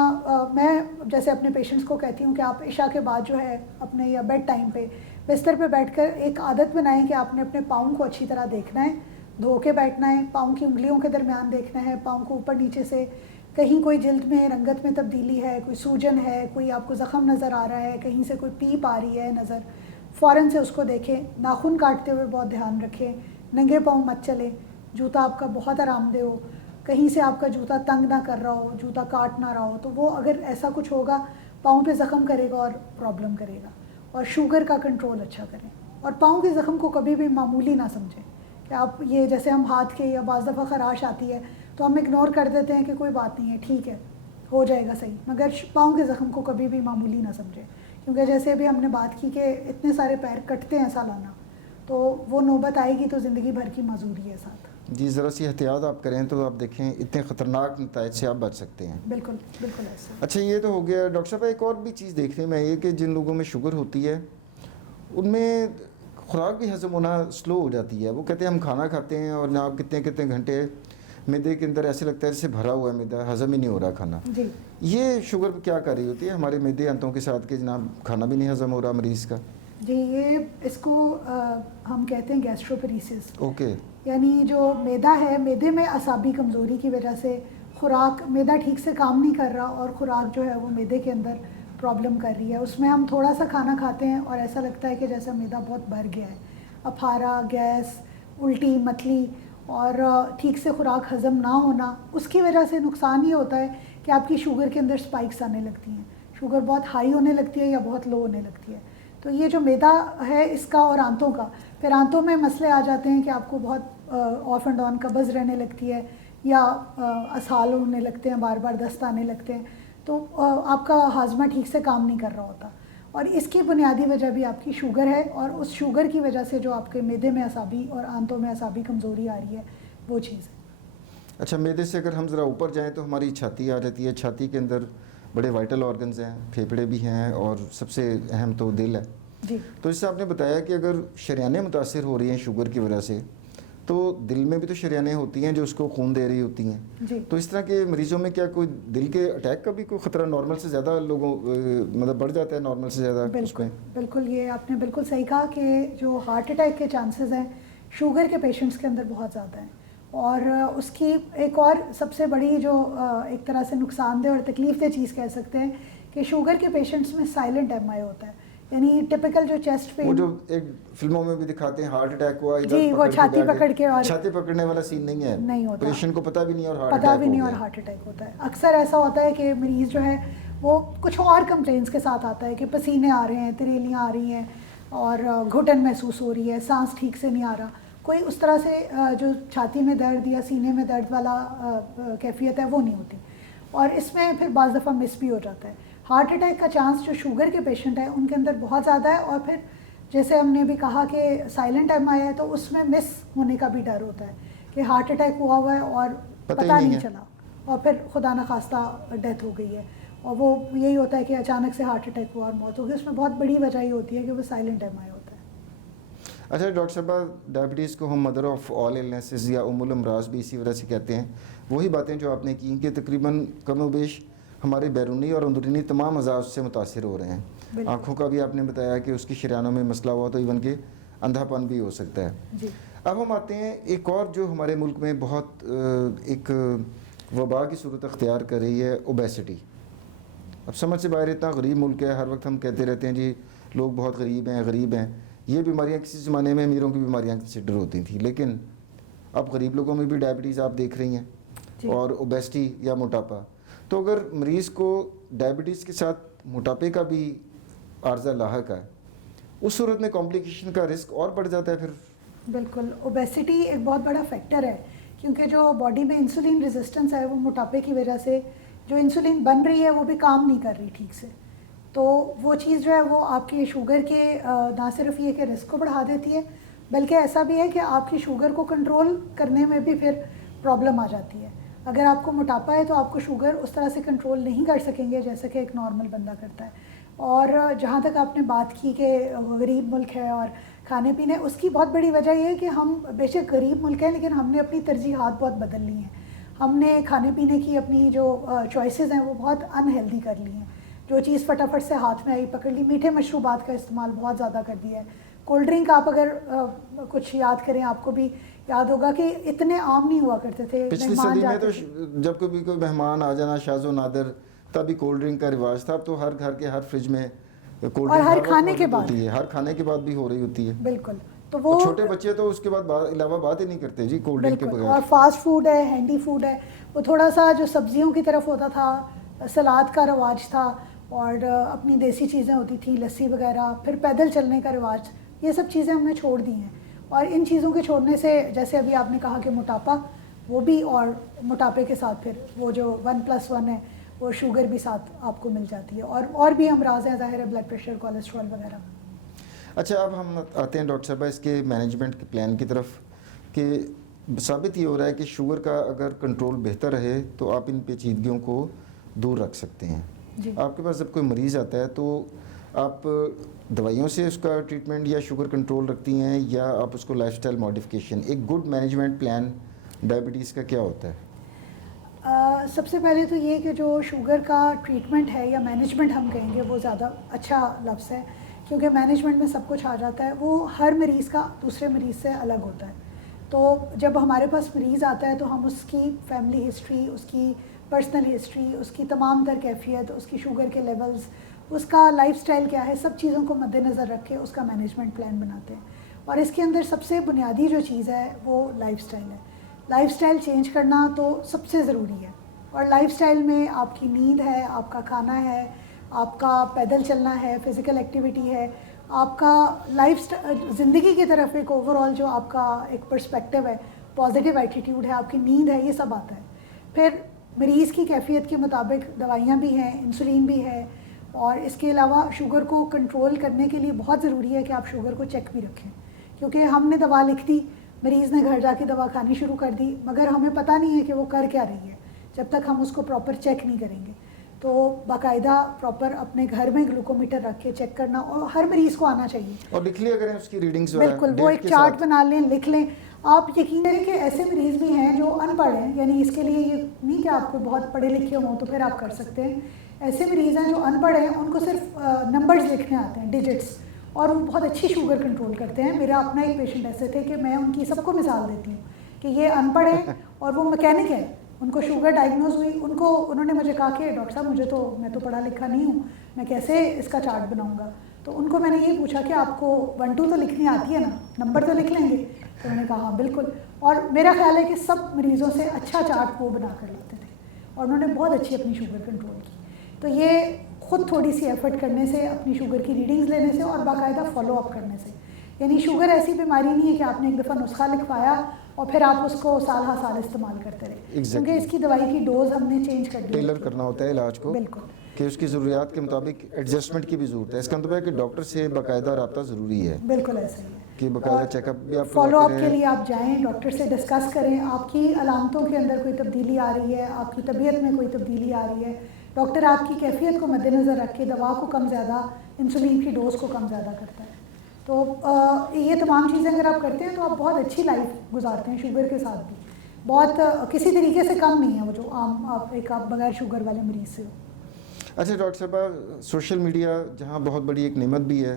میں جیسے اپنے پیشنٹس کو کہتی ہوں کہ آپ عشاء کے بعد جو ہے اپنے یا بیڈ ٹائم پہ بستر پہ بیٹھ کر ایک عادت بنائیں کہ آپ نے اپنے پاؤں کو اچھی طرح دیکھنا ہے، دھو کے بیٹھنا ہے، پاؤں کی انگلیوں کے درمیان دیکھنا ہے، پاؤں کو اوپر نیچے سے کہیں کوئی جلد میں رنگت میں تبدیلی ہے، کوئی سوجن ہے، کوئی آپ کو زخم نظر آ رہا ہے، کہیں سے کوئی پیپ آ رہی ہے نظر، فوراً سے اس کو دیکھیں. ناخن کاٹتے ہوئے بہت دھیان رکھیں، ننگے پاؤں مت چلیں، جوتا آپ کا بہت آرام دہ ہو، کہیں سے آپ کا جوتا تنگ نہ کر رہا ہو، جوتا کاٹ نہ رہا ہو. تو وہ اگر ایسا کچھ ہوگا پاؤں پہ زخم کرے گا اور پرابلم کرے گا. اور شوگر کا کنٹرول اچھا کریں، اور پاؤں کے زخم کو کبھی بھی معمولی نہ سمجھیں کہ آپ یہ جیسے ہم ہاتھ کے، یا بعض دفعہ خراش آتی ہے تو ہم اگنور کر دیتے ہیں کہ کوئی بات نہیں ہے، ٹھیک ہے، ہو جائے گا صحیح. مگر پاؤں کے زخم کو کبھی بھی معمولی نہ سمجھیں، کیونکہ جیسے ابھی ہم نے بات کی کہ اتنے سارے پیر کٹتے ہیں سالانہ، تو وہ نوبت آئے گی تو زندگی بھر کی معذوری ہے ساتھ. جی، ذرا سی احتیاط آپ کریں تو آپ دیکھیں اتنے خطرناک نتائج سے آپ بچ سکتے ہیں. بالکل بالکل ایسا. اچھا، یہ تو ہو گیا ڈاکٹر صاحب. ایک اور بھی چیز دیکھنے میں یہ کہ جن لوگوں میں شوگر ہوتی ہے ان میں خوراک بھی ہضم ہونا سلو ہو جاتی ہے. وہ کہتے ہیں ہم کھانا کھاتے ہیں اور جناب کتنے گھنٹے میدے کے اندر ایسے لگتا ہے جیسے بھرا ہوا ہے میدا, ہضم ہی نہیں ہو رہا کھانا. جی یہ شوگر کیا کر رہی ہوتی ہے ہمارے میدے انتوں کے ساتھ کہ جناب کھانا بھی نہیں ہضم ہو رہا مریض کا؟ جی, یہ اس کو ہم کہتے ہیں گیسٹروپریسس. اوکے. یعنی جو میدا ہے, میدے میں اعصابی کمزوری کی وجہ سے خوراک, میدا ٹھیک سے کام نہیں کر رہا اور خوراک جو ہے وہ میدے کے اندر پرابلم کر رہی ہے. اس میں ہم تھوڑا سا کھانا کھاتے ہیں اور ایسا لگتا ہے کہ جیسا میدا بہت بھر گیا ہے, اپھارا, گیس, الٹی, متلی اور ٹھیک سے خوراک ہضم نہ ہونا. اس کی وجہ سے نقصان یہ ہوتا ہے کہ آپ کی شوگر کے اندر سپائکس آنے لگتی ہیں, شوگر بہت ہائی ہونے لگتی ہے یا بہت لو ہونے لگتی ہے. تو یہ جو میدا ہے اس کا اور آنتوں کا, پھر آنتوں میں مسئلے آ جاتے ہیں کہ آپ کو بہت آف اینڈ آن قبض رہنے لگتی ہے یا اسہال ہونے لگتے ہیں, بار بار دست آنے لگتے ہیں. تو آپ کا ہاضمہ ٹھیک سے کام نہیں کر رہا ہوتا, اور اس کی بنیادی وجہ بھی آپ کی شوگر ہے, اور اس شوگر کی وجہ سے جو آپ کے میدے میں اعصابی اور آنتوں میں اعصابی کمزوری آ رہی ہے وہ چیز ہے. اچھا, میدے سے اگر ہم ذرا اوپر جائیں تو ہماری چھاتی آ جاتی ہے. چھاتی کے اندر بڑے وائٹل آرگنز ہیں, پھیپھڑے بھی ہیں اور سب سے اہم تو دل ہے. جی, تو اس سے آپ نے بتایا کہ اگر شریانیں متاثر ہو رہی ہیں شوگر کی وجہ سے تو دل میں بھی تو شریانیں ہوتی ہیں جو اس کو خون دے رہی ہوتی ہیں. جی, تو اس طرح کے مریضوں میں کیا کوئی دل کے اٹیک کا بھی کوئی خطرہ نارمل سے زیادہ لوگوں مطلب بڑھ جاتا ہے نارمل سے زیادہ اس بالکل میں؟ بالکل, یہ آپ نے بالکل صحیح کہا کہ جو ہارٹ اٹیک کے چانسز ہیں شوگر کے پیشنٹس کے اندر بہت زیادہ ہیں. اور اس کی ایک اور سب سے بڑی جو ایک طرح سے نقصان دہ اور تکلیف دہ چیز کہہ سکتے ہیں کہ شوگر کے پیشنٹس میں سائلنٹ ایم آئی ہوتا ہے, یعنی ٹپیکل جو چیسٹ پین, وہ جو ایک فلموں میں بھی دکھاتے ہیں ہارٹ اٹیک ہوا جی, وہ چھاتی پکڑ کے, اور چھاتی پکڑنے والا سین نہیں ہوتا, پیشنٹ کو پتہ بھی نہیں اور پتہ بھی نہیں اور ہارٹ اٹیک ہوتا ہے. اکثر ایسا ہوتا ہے کہ مریض جو ہے وہ کچھ اور کمپلینس کے ساتھ آتا ہے کہ پسینے آ رہے ہیں, تریلیاں آ رہی ہیں اور گھٹن محسوس ہو رہی ہے, سانس ٹھیک سے نہیں آ رہا, کوئی اس طرح سے جو چھاتی میں درد یا سینے میں درد والا کیفیت ہے وہ نہیں ہوتی. اور اس میں پھر بعض دفعہ مس بھی ہو جاتا ہے. ہارٹ اٹیک کا چانس جو شوگر کے پیشنٹ ہیں ان کے اندر بہت زیادہ ہے, اور پھر جیسے ہم نے بھی کہا کہ سائلنٹ ایم آئی ہے تو اس میں مس ہونے کا بھی ڈر ہوتا ہے کہ ہارٹ اٹیک ہوا ہوا ہے اور پتہ نہیں چلا, اور پھر خدا نخواستہ ڈیتھ ہو گئی ہے, اور وہ یہی ہوتا ہے کہ اچانک سے ہارٹ اٹیک ہوا اور موت ہو گئی. اس میں بہت بڑی وجہ یہ ہوتی ہے کہ وہ سائلنٹ ایم آئی ہوتا ہے. اچھا ڈاکٹر صاحبہ, ڈائبٹیز کو ہم مدر آف آل النیسز یا الامراض بھی اسی وجہ سے کہتے ہیں. وہی باتیں جو آپ نے کی کہ تقریباً کم و بیش ہمارے بیرونی اور اندرونی تمام اعضاء اس سے متاثر ہو رہے ہیں. آنکھوں کا بھی آپ نے بتایا کہ اس کی شریانوں میں مسئلہ ہوا تو ایون کہ اندھا پن بھی ہو سکتا ہے. جی, اب ہم آتے ہیں ایک اور جو ہمارے ملک میں بہت ایک وبا کی صورت اختیار کر رہی ہے, اوبیسٹی. اب سمجھ سے باہر اتنا غریب ملک ہے, ہر وقت ہم کہتے رہتے ہیں جی لوگ بہت غریب ہیں. یہ بیماریاں کسی زمانے میں امیروں کی بیماریاں کنسیڈر ہوتی تھیں, لیکن اب غریب لوگوں میں بھی ڈائبٹیز آپ دیکھ رہی ہیں جی, اور اوبیسٹی یا موٹاپا. تو اگر مریض کو ڈائبٹیز کے ساتھ موٹاپے کا بھی عارضہ لاحق ہے, اس صورت میں کمپلیکیشن کا رسک اور بڑھ جاتا ہے پھر. بالکل, اوبیسٹی ایک بہت بڑا فیکٹر ہے کیونکہ جو باڈی میں انسولین ریزسٹنس ہے وہ موٹاپے کی وجہ سے جو انسولین بن رہی ہے وہ بھی کام نہیں کر رہی ٹھیک سے. تو وہ چیز جو ہے وہ آپ کی شوگر کے نہ صرف یہ کہ رسک کو بڑھا دیتی ہے بلکہ ایسا بھی ہے کہ آپ کی شوگر کو کنٹرول کرنے میں بھی پھر پرابلم آ جاتی ہے. اگر آپ کو موٹاپا ہے تو آپ کو شوگر اس طرح سے کنٹرول نہیں کر سکیں گے جیسا کہ ایک نارمل بندہ کرتا ہے. اور جہاں تک آپ نے بات کی کہ غریب ملک ہے اور کھانے پینے, اس کی بہت بڑی وجہ یہ ہے کہ ہم بے شک غریب ملک ہیں لیکن ہم نے اپنی ترجیحات بہت بدل لی ہیں. ہم نے کھانے پینے کی اپنی جو چوائسیز ہیں وہ بہت انہیلدی کر لی ہیں. جو چیز فٹافٹ سے ہاتھ میں آئی پکڑ لی. میٹھے مشروبات کا استعمال بہت زیادہ کر دیا ہے. کولڈ ڈرنک آپ اگر کچھ یاد کریں, آپ کو بھی یاد ہوگا کہ اتنے عام نہیں ہوا کرتے تھے. پچھلی صدی میں تو جب کوئی مہمان آ جانا شاز و نادر تبھی کولڈ ڈرنک کا رواج تھا. اب تو ہر گھر کے ہر فریج میں کولڈ ڈرنک ہر کھانے کے بعد ہوتی ہے, ہر کھانے کے بعد بھی ہو رہی ہوتی ہے. بالکل, تو وہ چھوٹے بچے تو اس کے بعد علاوہ بات ہی نہیں کرتے جی کولڈ ڈرنک کے بغیر. اور فاسٹ فوڈ ہے, ہینڈی فوڈ ہے, وہ تھوڑا سا جو سبزیوں کی طرف ہوتا تھا, سلاد کا رواج تھا اور اپنی دیسی چیزیں ہوتی تھیں, لسی وغیرہ, پھر پیدل چلنے کا رواج, یہ سب چیزیں ہم نے چھوڑ دی ہیں. اور ان چیزوں کے چھوڑنے سے جیسے ابھی آپ نے کہا کہ موٹاپا, وہ بھی, اور موٹاپے کے ساتھ پھر وہ جو 1+1 ہے وہ شوگر بھی ساتھ آپ کو مل جاتی ہے, اور بھی امراض ہیں ظاہر ہے, بلڈ پریشر, کولیسٹرول وغیرہ. اچھا, اب ہم آتے ہیں ڈاکٹر صاحبہ اس کے مینجمنٹ کے پلان کی طرف کہ ثابت یہ ہو رہا ہے کہ شوگر کا اگر کنٹرول بہتر رہے تو آپ ان پیچیدگیوں کو دور رکھ سکتے ہیں. جی, آپ کے پاس جب کوئی مریض آتا ہے تو آپ دوائیوں سے اس کا ٹریٹمنٹ یا شوگر کنٹرول رکھتی ہیں یا آپ اس کو لائف سٹائل ماڈیفکیشن, ایک گڈ مینجمنٹ پلان ڈائبٹیز کا کیا ہوتا ہے؟ سب سے پہلے تو یہ کہ جو شوگر کا ٹریٹمنٹ ہے یا مینجمنٹ ہم کہیں گے وہ زیادہ اچھا لفظ ہے، کیونکہ مینجمنٹ میں سب کچھ آ جاتا ہے. وہ ہر مریض کا دوسرے مریض سے الگ ہوتا ہے. تو جب ہمارے پاس مریض آتا ہے تو ہم اس کی فیملی ہسٹری، اس کی پرسنل ہسٹری، اس کی تمام تر کیفیت، اس کی شوگر کے لیولز، اس کا لائف سٹائل کیا ہے، سب چیزوں کو مد نظر رکھ کے اس کا مینجمنٹ پلان بناتے ہیں. اور اس کے اندر سب سے بنیادی جو چیز ہے وہ لائف سٹائل ہے. لائف سٹائل چینج کرنا تو سب سے ضروری ہے. اور لائف سٹائل میں آپ کی نیند ہے، آپ کا کھانا ہے، آپ کا پیدل چلنا ہے، فزیکل ایکٹیویٹی ہے، آپ کا لائف زندگی کی طرف ایک اوور آل جو آپ کا ایک پرسپیکٹیو ہے، پازیٹیو ایٹیٹیوڈ ہے، آپ کی نیند ہے، یہ سب آتا ہے. پھر مریض کی کیفیت کے مطابق دوائیاں بھی ہیں، انسولین بھی ہے. اور اس کے علاوہ شوگر کو کنٹرول کرنے کے لیے بہت ضروری ہے کہ آپ شوگر کو چیک بھی رکھیں، کیونکہ ہم نے دوا لکھ دی، مریض نے گھر جا کے دوا کھانی شروع کر دی، مگر ہمیں پتہ نہیں ہے کہ وہ کر کیا رہی ہے جب تک ہم اس کو پراپر چیک نہیں کریں گے. تو باقاعدہ پراپر اپنے گھر میں گلوکومیٹر رکھ کے چیک کرنا، اور ہر مریض کو آنا چاہیے. اور لکھ لیا کریں اس کی ریڈنگز. بالکل، وہ ایک چارٹ بنا لیں، لکھ لیں. آپ یقین کریں کہ ایسے مریض بھی ہیں جو ان پڑھ ہیں، یعنی اس کے لیے یہ نہیں کہ آپ کو بہت پڑھے لکھے ہوں تو پھر آپ کر سکتے ہیں. ایسے مریض ہیں جو ان پڑھ ہیں، ان کو صرف نمبرز لکھنے آتے ہیں، ڈیجٹس، اور وہ بہت اچھی شوگر کنٹرول کرتے ہیں. میرا اپنا ایک پیشنٹ ایسے تھے کہ میں ان کی سب کو مثال دیتی ہوں کہ یہ ان پڑھ ہے اور وہ میکینک ہے، ان کو شوگر ڈائگنوز ہوئی. انہوں نے مجھے کہا کہ ڈاکٹر صاحب میں تو پڑھا لکھا نہیں ہوں، میں کیسے اس کا چارٹ بناؤں گا. تو ان کو میں نے یہ پوچھا کہ آپ کو 1 2 تو لکھنی آتی ہے نا، نمبر تو لکھ لیں گے؟ تو انہوں نے کہا ہاں بالکل. اور میرا خیال ہے کہ سب مریضوں سے اچھا چارٹ وہ بنا کر لیتے تھے، اور انہوں نے بہت اچھی اپنی شوگر کنٹرول کی. تو یہ خود تھوڑی سی ایفرٹ کرنے سے، اپنی شوگر کی ریڈنگز لینے سے اور باقاعدہ فالو اپ کرنے سے. یعنی شوگر ایسی بیماری نہیں ہے کہ آپ نے ایک دفعہ نسخہ لکھوایا اور پھر آپ اس کو سال ہر سال استعمال کرتے رہے، کیونکہ اس کی دوائی کی ڈوز ہم نے چینج کر دی. ٹیلر کرنا ہوتا ہے علاج کو. بالکل، کہ اس کی ضروریات کے مطابق ایڈجسٹمنٹ کی بھی ضرورت ہے. اس کا مطلب ہے کہ ڈاکٹر سے باقاعدہ رابطہ ضروری ہے. بالکل ایسا ہی ہے کہ باقاعدہ چیک اپ بھی آپ فالو اپ کے لیے آپ جائیں، ڈاکٹر سے ڈسکس کریں. آپ کی علامتوں کے اندر کوئی تبدیلی آ رہی ہے، آپ کی طبیعت میں کوئی تبدیلی آ رہی ہے، ڈاکٹر آپ کی کیفیت کو مد نظر رکھ کے دوا کو کم زیادہ، انسولین کی ڈوز کو کم زیادہ کرتا ہے. تو یہ تمام چیزیں اگر آپ کرتے ہیں تو آپ بہت اچھی لائف گزارتے ہیں شوگر کے ساتھ بھی. بہت کسی طریقے سے کم نہیں ہے وہ جو عام آپ بغیر شوگر والے مریض سے ہو. اچھا ڈاکٹر صاحبہ، سوشل میڈیا جہاں بہت بڑی ایک نعمت بھی ہے،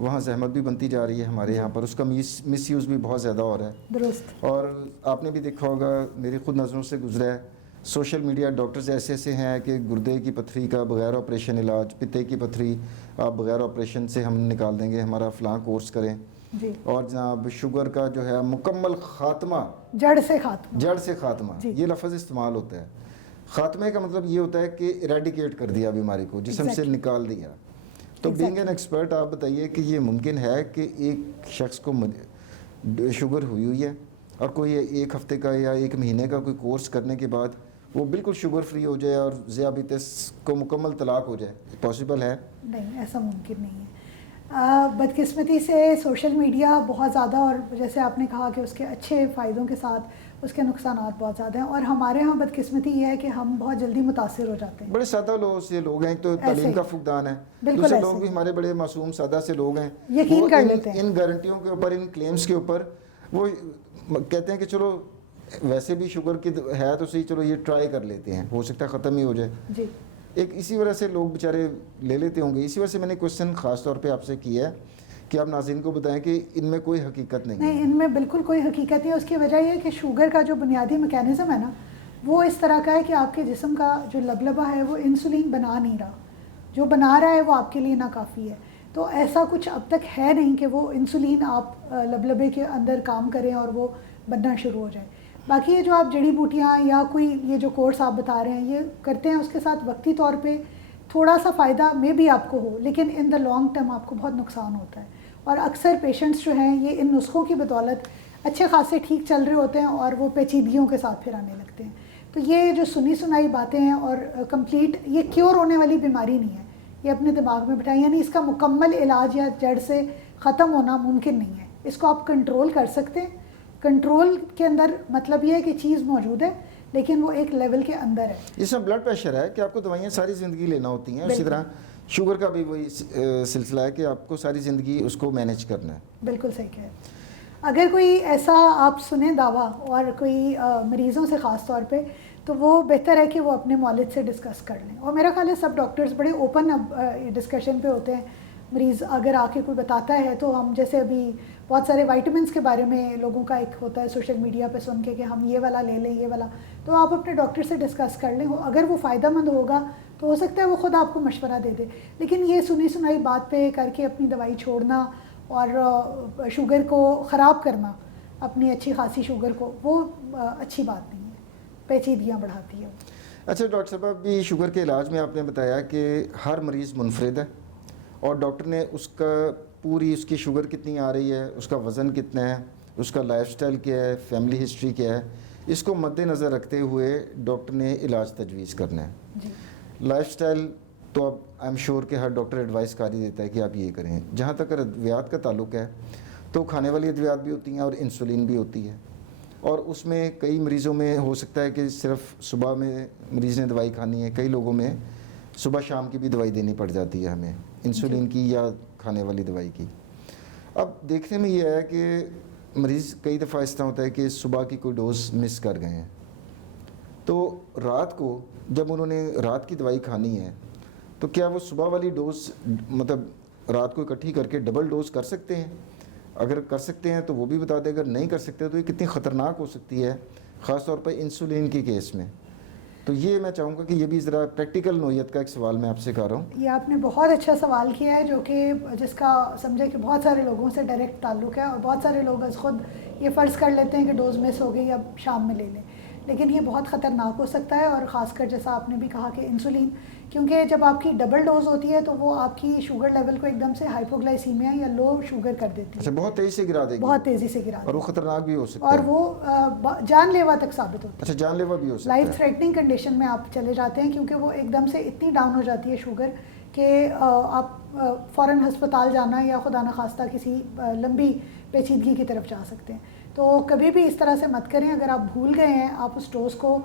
وہاں زحمت بھی بنتی جا رہی ہے ہمارے یہاں پر. اس کا مس یوز بھی بہت زیادہ ہو رہا ہے. درست. اور آپ نے بھی دیکھا ہوگا، میری خود نظروں سے گزرا ہے، سوشل میڈیا ڈاکٹرز ایسے ہیں کہ گردے کی پتھری کا بغیر آپریشن علاج، پتے کی پتھری آپ بغیر آپریشن سے ہم نکال دیں گے، ہمارا فلاں کورس کریں. جی. اور جناب شوگر کا جو ہے مکمل خاتمہ، جڑ سے خاتمہ، یہ لفظ استعمال ہوتا ہے. خاتمے کا مطلب یہ ہوتا ہے کہ ایریڈیکیٹ کر دیا بیماری کو، جسم سے نکال دیا. تو بینگ این ایکسپرٹ آپ بتائیے کہ یہ ممکن ہے کہ ایک شخص کو شوگر ہوئی ہے اور کوئی 1 ہفتے کا یا 1 مہینے کا کوئی کورس کرنے کے بعد وہ بالکل شوگر فری ہو جائے اور ذیابیطس کو مکمل طلاق ہو جائے؟ پاسبل ہے؟ نہیں، ایسا ممکن نہیں ہے. بدقسمتی سے سوشل میڈیا بہت زیادہ، اور جیسے آپ نے کہا کہ اس کے اچھے فائدوں کے ساتھ اس کے نقصانات بہت زیادہ ہیں. اور ہمارے ہاں بدقسمتی یہ ہے کہ ہم بہت جلدی متاثر ہو جاتے ہیں. بڑے سادہ لوگ ہیں، تو تعلیم کا فقدان ہے. دوسرے لوگ بھی ہمارے بڑے معصوم سادہ سے لوگ ہیں، یقین کر لیتے ہیں ان گارنٹیوں کے اوپر، ان کلیمز کے اوپر. وہ کہتے ہیں کہ چلو ویسے بھی شوگر کی ہے تو صحیح، چلو یہ ٹرائی کر لیتے ہیں، ہو سکتا ہے ختم ہی ہو جائے. جی. ایک اسی وجہ سے لوگ بیچارے لے لیتے ہوں گے. اسی وجہ سے میں نے کوشچن خاص طور پہ آپ سے کیا ہے کہ آپ ناظرین کو بتائیں کہ ان میں کوئی حقیقت نہیں ہے. ان میں بالکل کوئی حقیقت نہیں ہے. اس کی وجہ یہ ہے کہ شوگر کا جو بنیادی میکینزم ہے نا، وہ اس طرح کا ہے کہ آپ کے جسم کا جو لبلبہ ہے وہ انسولین بنا نہیں رہا. جو بنا رہا ہے وہ آپ کے لیے ناکافی ہے. تو ایسا کچھ اب تک ہے نہیں کہ وہ انسولین آپ لبلبے کے اندر کام کریں اور وہ بننا شروع ہو جائے. باقی یہ جو آپ جڑی بوٹیاں یا کوئی یہ جو کورس آپ بتا رہے ہیں یہ کرتے ہیں، اس کے ساتھ وقتی طور پہ تھوڑا سا فائدہ میں بھی آپ کو ہو، لیکن ان دا لانگ ٹرم آپ کو بہت نقصان ہوتا ہے. اور اکثر پیشنٹس جو ہیں یہ ان نسخوں کی بدولت اچھے خاصے ٹھیک چل رہے ہوتے ہیں اور وہ پیچیدگیوں کے ساتھ پھر آنے لگتے ہیں. تو یہ جو سنی سنائی باتیں ہیں اور کمپلیٹ یہ کیور ہونے والی بیماری نہیں ہے، یہ اپنے دماغ میں بٹھائیں. یعنی اس کا مکمل علاج یا جڑ سے ختم ہونا ممکن نہیں ہے. اس کو آپ کنٹرول کر سکتے ہیں. کنٹرول کے اندر مطلب یہ ہے کہ چیز موجود ہے لیکن وہ ایک لیول کے اندر ہے. جس میں بلڈ پریشر ہے کہ آپ کو دوائیاں ساری زندگی لینا ہوتی ہیں، اسی طرح شوگر کا بھی وہی سلسلہ ہے کہ آپ کو ساری زندگی اس کو مینیج کرنا ہے. بالکل صحیح کہہ. اگر کوئی ایسا آپ سنیں دعویٰ اور کوئی مریضوں سے خاص طور پہ، تو وہ بہتر ہے کہ وہ اپنے مولد سے ڈسکس کر لیں. اور میرا خیال ہے سب ڈاکٹرز بڑے اوپن اب ڈسکشن پہ ہوتے ہیں. مریض اگر آ کے کوئی بتاتا ہے تو ہم جیسے ابھی بہت سارے وائٹامنس کے بارے میں لوگوں کا ایک ہوتا ہے سوشل میڈیا پہ سن کے کہ ہم یہ والا لے لیں، یہ والا، تو آپ اپنے ڈاکٹر سے ڈسکس کر لیں. اگر وہ فائدہ مند ہوگا تو ہو سکتا ہے وہ خود آپ کو مشورہ دے دے. لیکن یہ سنی سنائی بات پہ کر کے اپنی دوائی چھوڑنا اور شوگر کو خراب کرنا، اپنی اچھی خاصی شوگر کو، وہ اچھی بات نہیں ہے، پیچیدگیاں بڑھاتی ہے. اچھا ڈاکٹر صاحب، ابھی شوگر کے علاج میں آپ نے بتایا کہ ہر مریض منفرد ہے اور ڈاکٹر نے اس کا پوری اس کی شوگر کتنی آ رہی ہے، اس کا وزن کتنا ہے، اس کا لائف سٹائل کیا ہے، فیملی ہسٹری کیا ہے، اس کو مد نظر رکھتے ہوئے ڈاکٹر نے علاج تجویز کرنا ہے. جی. لائف سٹائل تو اب آئی ایم شیور کہ ہر ڈاکٹر ایڈوائس کر ہی دیتا ہے کہ آپ یہ کریں. جہاں تک ادویات کا تعلق ہے تو کھانے والی ادویات بھی ہوتی ہیں اور انسولین بھی ہوتی ہے، اور اس میں کئی مریضوں میں ہو سکتا ہے کہ صرف صبح میں مریض نے دوائی کھانی ہے، کئی لوگوں میں صبح شام کی بھی دوائی دینی پڑ جاتی ہے ہمیں، انسولین کی یا کھانے والی دوائی کی. اب دیکھنے میں یہ ہے کہ مریض کئی دفعہ اس طرح ہوتا ہے کہ صبح کی کوئی ڈوز مس کر گئے ہیں، تو رات کو جب انہوں نے رات کی دوائی کھانی ہے تو کیا وہ صبح والی ڈوز مطلب رات کو اکٹھی کر کے ڈبل ڈوز کر سکتے ہیں؟ اگر کر سکتے ہیں تو وہ بھی بتا دیں، اگر نہیں کر سکتے تو یہ کتنی خطرناک ہو سکتی ہے، خاص طور پر انسولین کے کیس میں. تو یہ میں چاہوں گا کہ یہ بھی ذرا پریکٹیکل نوعیت کا ایک سوال میں آپ سے کر رہا ہوں. یہ آپ نے بہت اچھا سوال کیا ہے، جو کہ جس کا سمجھے کہ بہت سارے لوگوں سے ڈائریکٹ تعلق ہے، اور بہت سارے لوگ از خود یہ فرض کر لیتے ہیں کہ ڈوز مس ہو گئی اب شام میں لے لیں. لیکن یہ بہت خطرناک ہو سکتا ہے، اور خاص کر جیسا آپ نے بھی کہا کہ انسولین، کیونکہ جب آپ کی ڈبل ڈوز ہوتی ہے تو وہ آپ کی شوگر لیول کو ایک دم سے ہائپوگلائسیمیا یا لو شوگر کر دیتی ہے. اچھا، بہت تیزی سے گرا دے گی، بہت تیزی سے گرا اور وہ خطرناک بھی ہو سکتا ہے، اور وہ جان لیوا تک ثابت ہوتی ہے. اچھا، جان لیوا بھی ہو سکتا ہے، لائف تھریٹنگ کنڈیشن میں آپ چلے جاتے ہیں، کیونکہ وہ ایک دم سے اتنی ڈاؤن ہو جاتی ہے شوگر کہ آپ فوراً ہسپتال جانا یا خدا نخواستہ کسی لمبی پیچیدگی کی طرف جا سکتے ہیں. تو کبھی بھی اس طرح سے مت کریں. اگر آپ بھول گئے ہیں آپ اس ڈوز کو،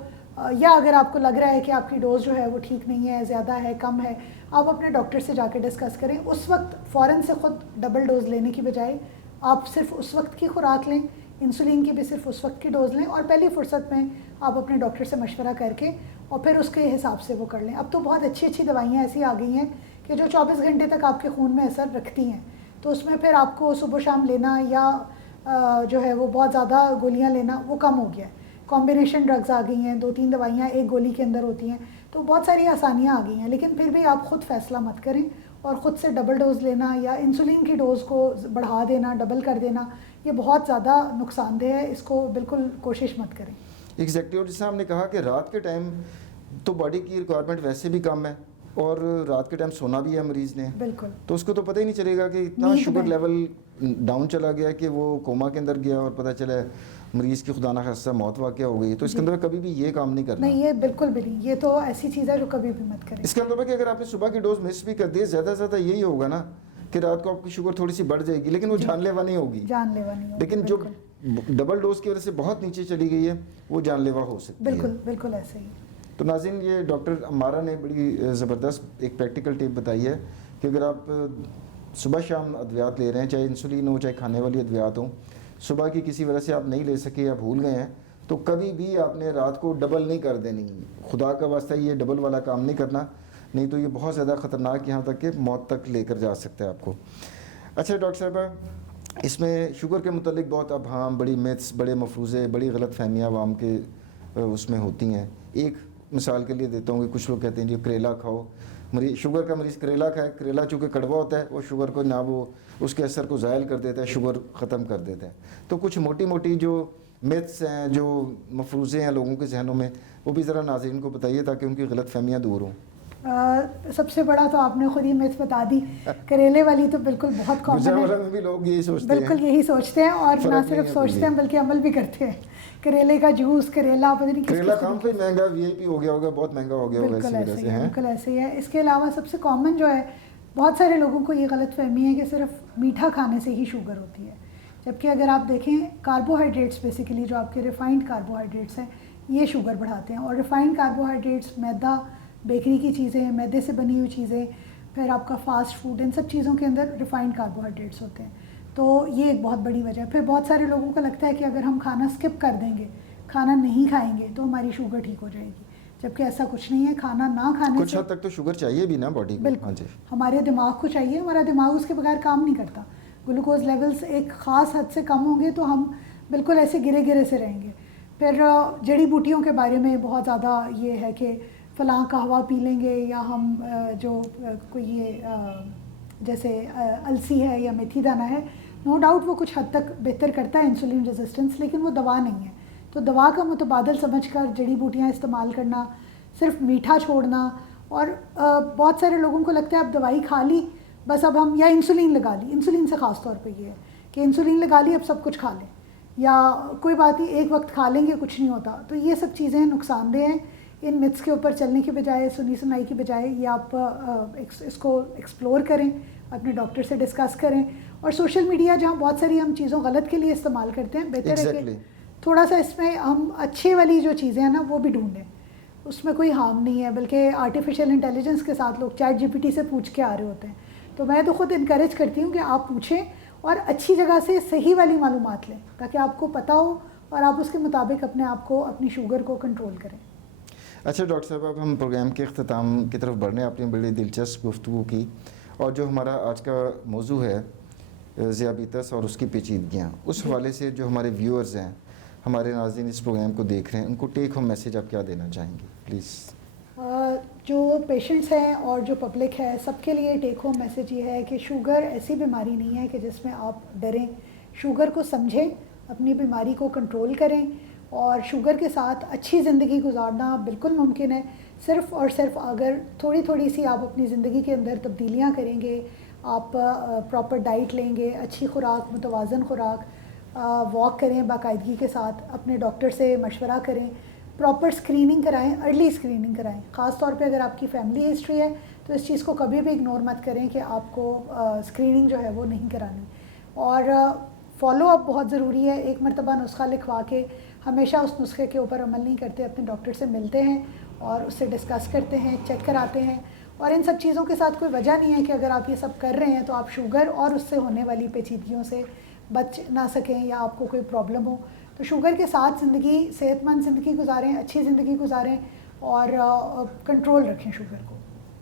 یا اگر آپ کو لگ رہا ہے کہ آپ کی ڈوز جو ہے وہ ٹھیک نہیں ہے، زیادہ ہے، کم ہے، آپ اپنے ڈاکٹر سے جا کے ڈسکس کریں. اس وقت فوراً سے خود ڈبل ڈوز لینے کی بجائے آپ صرف اس وقت کی خوراک لیں، انسولین کی بھی صرف اس وقت کی ڈوز لیں، اور پہلی فرصت میں آپ اپنے ڈاکٹر سے مشورہ کر کے اور پھر اس کے حساب سے وہ کر لیں. اب تو بہت اچھی اچھی دوائیاں ایسی آ گئی ہیں کہ جو 24 گھنٹے تک آپ کے خون میں اثر رکھتی ہیں، تو اس میں پھر آپ کو صبح شام لینا یا جو ہے وہ بہت زیادہ گولیاں لینا وہ کم ہو گیا ہے. کمبینیشن ڈرگز آ گئی ہیں، 2-3 دوائیاں ایک گولی کے اندر ہوتی ہیں، تو بہت ساری آسانیاں آ گئی ہیں. لیکن پھر بھی آپ خود فیصلہ مت کریں اور خود سے ڈبل ڈوز لینا یا انسولین کی ڈوز کو بڑھا دینا، ڈبل کر دینا، یہ بہت زیادہ نقصان دہ ہے. اس کو بالکل کوشش مت کریں. ایگزیکٹلی. اور جس طرح ہم نے کہا کہ رات کے ٹائم تو باڈی کی ریکوائرمنٹ ویسے بھی کم ہے، اور رات کے ٹائم سونا بھی ہے مریض نے، بالکل، تو اس کو تو پتہ ہی نہیں چلے گا کہ اتنا شوگر لیول ڈاؤن چلا گیا کہ وہ کوما کے اندر گیا اور پتہ چلا مریض کی خدا نخواستہ موت واقع ہو گئی. تو اس کے اندر کبھی بھی یہ کام نہیں کرنا. نہیں، یہ بالکل بھی نہیں. یہ تو ایسی چیز ہے جو کبھی بھی مت کریں. اس کے اندر کہ اگر آپ نے صبح کی ڈوز مس بھی کر دی، زیادہ سے زیادہ یہی ہوگا نا کہ رات کو آپ کی شوگر تھوڑی سی بڑھ جائے گی، لیکن وہ جان لیوا نہیں ہوگی. جان لیوا نہیں ہوگی. لیکن جو ڈبل ڈوز کی وجہ سے بہت نیچے چلی گئی ہے وہ جان لیوا ہو سکتی ہے. بالکل بالکل ایسے ہی. تو ناظرین، یہ ڈاکٹر عمارہ نے بڑی زبردست ایک پریکٹیکل ٹپ بتائی ہے کہ اگر آپ صبح شام ادویات لے رہے ہیں، چاہے انسولین ہو چاہے کھانے والی ادویات ہوں، صبح کی کسی وجہ سے آپ نہیں لے سکے یا بھول گئے ہیں، تو کبھی بھی آپ نے رات کو ڈبل نہیں کر دینی. خدا کا واسطہ یہ ڈبل والا کام نہیں کرنا، نہیں تو یہ بہت زیادہ خطرناک، یہاں تک کہ موت تک لے کر جا سکتا ہے آپ کو. اچھا ڈاکٹر صاحبہ، اس میں شوگر کے متعلق بہت ابہام، بڑی میتھس، بڑے مفروضے، بڑی غلط فہمیاں عوام کے اس میں ہوتی ہیں. ایک مثال کے لیے دیتا ہوں کہ کچھ لوگ کہتے ہیں جی کریلا کھاؤ، شوگر کا مریض کریلا کھائے، کریلا چونکہ کڑوا ہوتا ہے وہ شوگر کو نہ وہ اس کے اثر کو زائل کر دیتا ہے، شوگر ختم کر دیتا ہے. تو کچھ موٹی موٹی جو میتھس ہیں، جو مفروضے ہیں لوگوں کے ذہنوں میں، وہ بھی ذرا ناظرین کو بتائیے تاکہ ان کی غلط فہمیاں دور ہوں. سب سے بڑا تو آپ نے خود ہی میتھ بتا دی. کریلے والی تو بالکل بہت کامن ہے، میں بھی لوگ یہی سوچتے ہیں، بالکل یہی سوچتے ہیں، اور نہ صرف سوچتے ہیں بلکہ عمل بھی کرتے ہیں. کریلے کا جوس، کریلا پتہ نہیں کریلا کام کوئی مہنگا وی آئی پی ہو گیا ہوگا، بہت مہنگا ہو گیا ہوگا اسی وجہ سے. بالکل ایسے ہی ہے. اس کے علاوہ سب سے کامن جو ہے، بہت سارے لوگوں کو یہ غلط فہمی ہے کہ صرف میٹھا کھانے سے ہی شوگر ہوتی ہے، جبکہ اگر آپ دیکھیں کاربوہائیڈریٹس، بیسیکلی جو آپ کے ریفائنڈ کاربوہائیڈریٹس ہیں، یہ شوگر بڑھاتے ہیں. اور ریفائنڈ کاربوہائیڈریٹس، میدا، بیکری کی چیزیں، میدے سے بنی ہوئی چیزیں، پھر آپ کا فاسٹ فوڈ، ان سب چیزوں کے اندر ریفائنڈ کاربوہائیڈریٹس ہوتے ہیں. تو یہ ایک بہت بڑی وجہ ہے. پھر بہت سارے لوگوں کو لگتا ہے کہ اگر ہم کھانا اسکپ کر دیں گے, کھانا نہیں کھائیں گے تو ہماری شوگر ٹھیک ہو جائے گی, جبکہ ایسا کچھ نہیں ہے. کھانا نہ کھانے کچھ حد تک تو شوگر چاہیے بھی نا باڈی کو. بالکل ہاں جی, ہمارے دماغ کو چاہیے, ہمارا دماغ اس کے بغیر کام نہیں کرتا. گلوکوز لیولز ایک خاص حد سے کم ہوں گے تو ہم بالکل ایسے گرے گرے سے رہیں گے. پھر جڑی بوٹیوں کے بارے میں بہت زیادہ یہ ہے کہ فلاں قہوہ پی لیں گے, یا ہم جو کوئی یہ جیسے السی ہے یا میتھی دانہ ہے, نو ڈاؤٹ وہ کچھ حد تک بہتر کرتا ہے انسولین ریزسٹنس, لیکن وہ دوا نہیں ہے. تو دوا کا متبادل سمجھ کر جڑی بوٹیاں استعمال کرنا, صرف میٹھا چھوڑنا, اور بہت سارے لوگوں کو لگتا ہے اب دوائی کھا لی بس اب ہم, یا انسولین لگا لی, انسولین سے خاص طور پہ یہ ہے کہ انسولین لگا لی اب سب کچھ کھا لیں, یا کوئی بات نہیں ایک وقت کھا لیں گے کچھ نہیں ہوتا. تو یہ سب چیزیں نقصان دہ ہیں. ان متس کے اوپر چلنے کی بجائے, سنی سنائی کی بجائے, یہ آپ اس کو ایکسپلور کریں, اپنے ڈاکٹر سے ڈسکس کریں. اور سوشل میڈیا جہاں بہت ساری ہم چیزوں غلط کے لیے استعمال کرتے ہیں, بہتر ہے کہ تھوڑا سا اس میں ہم اچھے والی جو چیزیں ہیں نا وہ بھی ڈھونڈیں. اس میں کوئی ہارم نہیں ہے, بلکہ آرٹیفیشیل انٹیلیجنس کے ساتھ لوگ چیٹ جی پی ٹی سے پوچھ کے آ رہے ہوتے ہیں. تو میں تو خود انکریج کرتی ہوں کہ آپ پوچھیں اور اچھی جگہ سے صحیح والی معلومات لیں, تاکہ آپ کو پتہ ہو اور آپ اس کے مطابق اپنے آپ کو, اپنی شوگر کو کنٹرول کریں. اچھا ڈاکٹر صاحب, اب ہم پروگرام کے اختتام کی طرف بڑھنے, آپ نے بڑی دلچسپ گفتگو کی, اور جو ہمارا آج کا موضوع ہے ذیابیطس اور اس کی پیچیدگیاں, اس حوالے سے جو ہمارے ویورز ہیں, ہمارے ناظرین اس پروگرام کو دیکھ رہے ہیں, ان کو ٹیک ہوم میسیج آپ کیا دینا چاہیں گے پلیز؟ جو پیشنٹس ہیں اور جو پبلک ہے, سب کے لیے ٹیک ہوم میسیج یہ ہے کہ شوگر ایسی بیماری نہیں ہے کہ جس میں آپ ڈریں. شوگر کو سمجھیں, اپنی بیماری کو کنٹرول کریں, اور شوگر کے ساتھ اچھی زندگی گزارنا بالکل ممکن ہے. صرف اور صرف اگر تھوڑی تھوڑی سی آپ اپنی زندگی کے اندر تبدیلیاں کریں گے, آپ پراپر ڈائٹ لیں گے, اچھی خوراک, متوازن خوراک, واک کریں باقاعدگی کے ساتھ, اپنے ڈاکٹر سے مشورہ کریں, پراپر اسکریننگ کرائیں, ارلی اسکریننگ کرائیں. خاص طور پہ اگر آپ کی فیملی ہسٹری ہے تو اس چیز کو کبھی بھی اگنور مت کریں کہ آپ کو اسکریننگ جو ہے وہ نہیں کرانی. اور فالو اپ بہت ضروری ہے. ایک مرتبہ نسخہ لکھوا کے ہمیشہ اس نسخے کے اوپر عمل نہیں کرتے, اپنے ڈاکٹر سے ملتے ہیں اور اس سے ڈسکس کرتے ہیں, چیک کراتے ہیں. اور ان سب چیزوں کے ساتھ کوئی وجہ نہیں ہے کہ اگر آپ یہ سب کر رہے ہیں تو آپ شوگر اور اس سے ہونے والی پیچیدگیوں سے بچ نہ سکیں یا آپ کو کوئی پرابلم ہو. تو شوگر کے ساتھ زندگی, صحت مند زندگی گزاریں, اچھی زندگی گزاریں, اور کنٹرول رکھیں شوگر کو.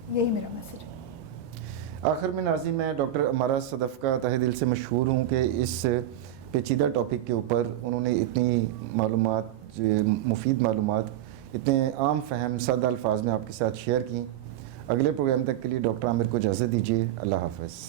یہی میرا میسیج ہے. آخر میں ناظرین, میں ڈاکٹر عمارہ صدف کا تہہ دل سے مشہور ہوں کہ اس پیچیدہ ٹاپک کے اوپر انہوں نے اتنی معلومات, مفید معلومات, اتنے عام فہم سادہ الفاظ میں آپ کے ساتھ شیئر کی. اگلے پروگرام تک کے لیے ڈاکٹر عامر کو اجازت دیجیے. اللہ حافظ.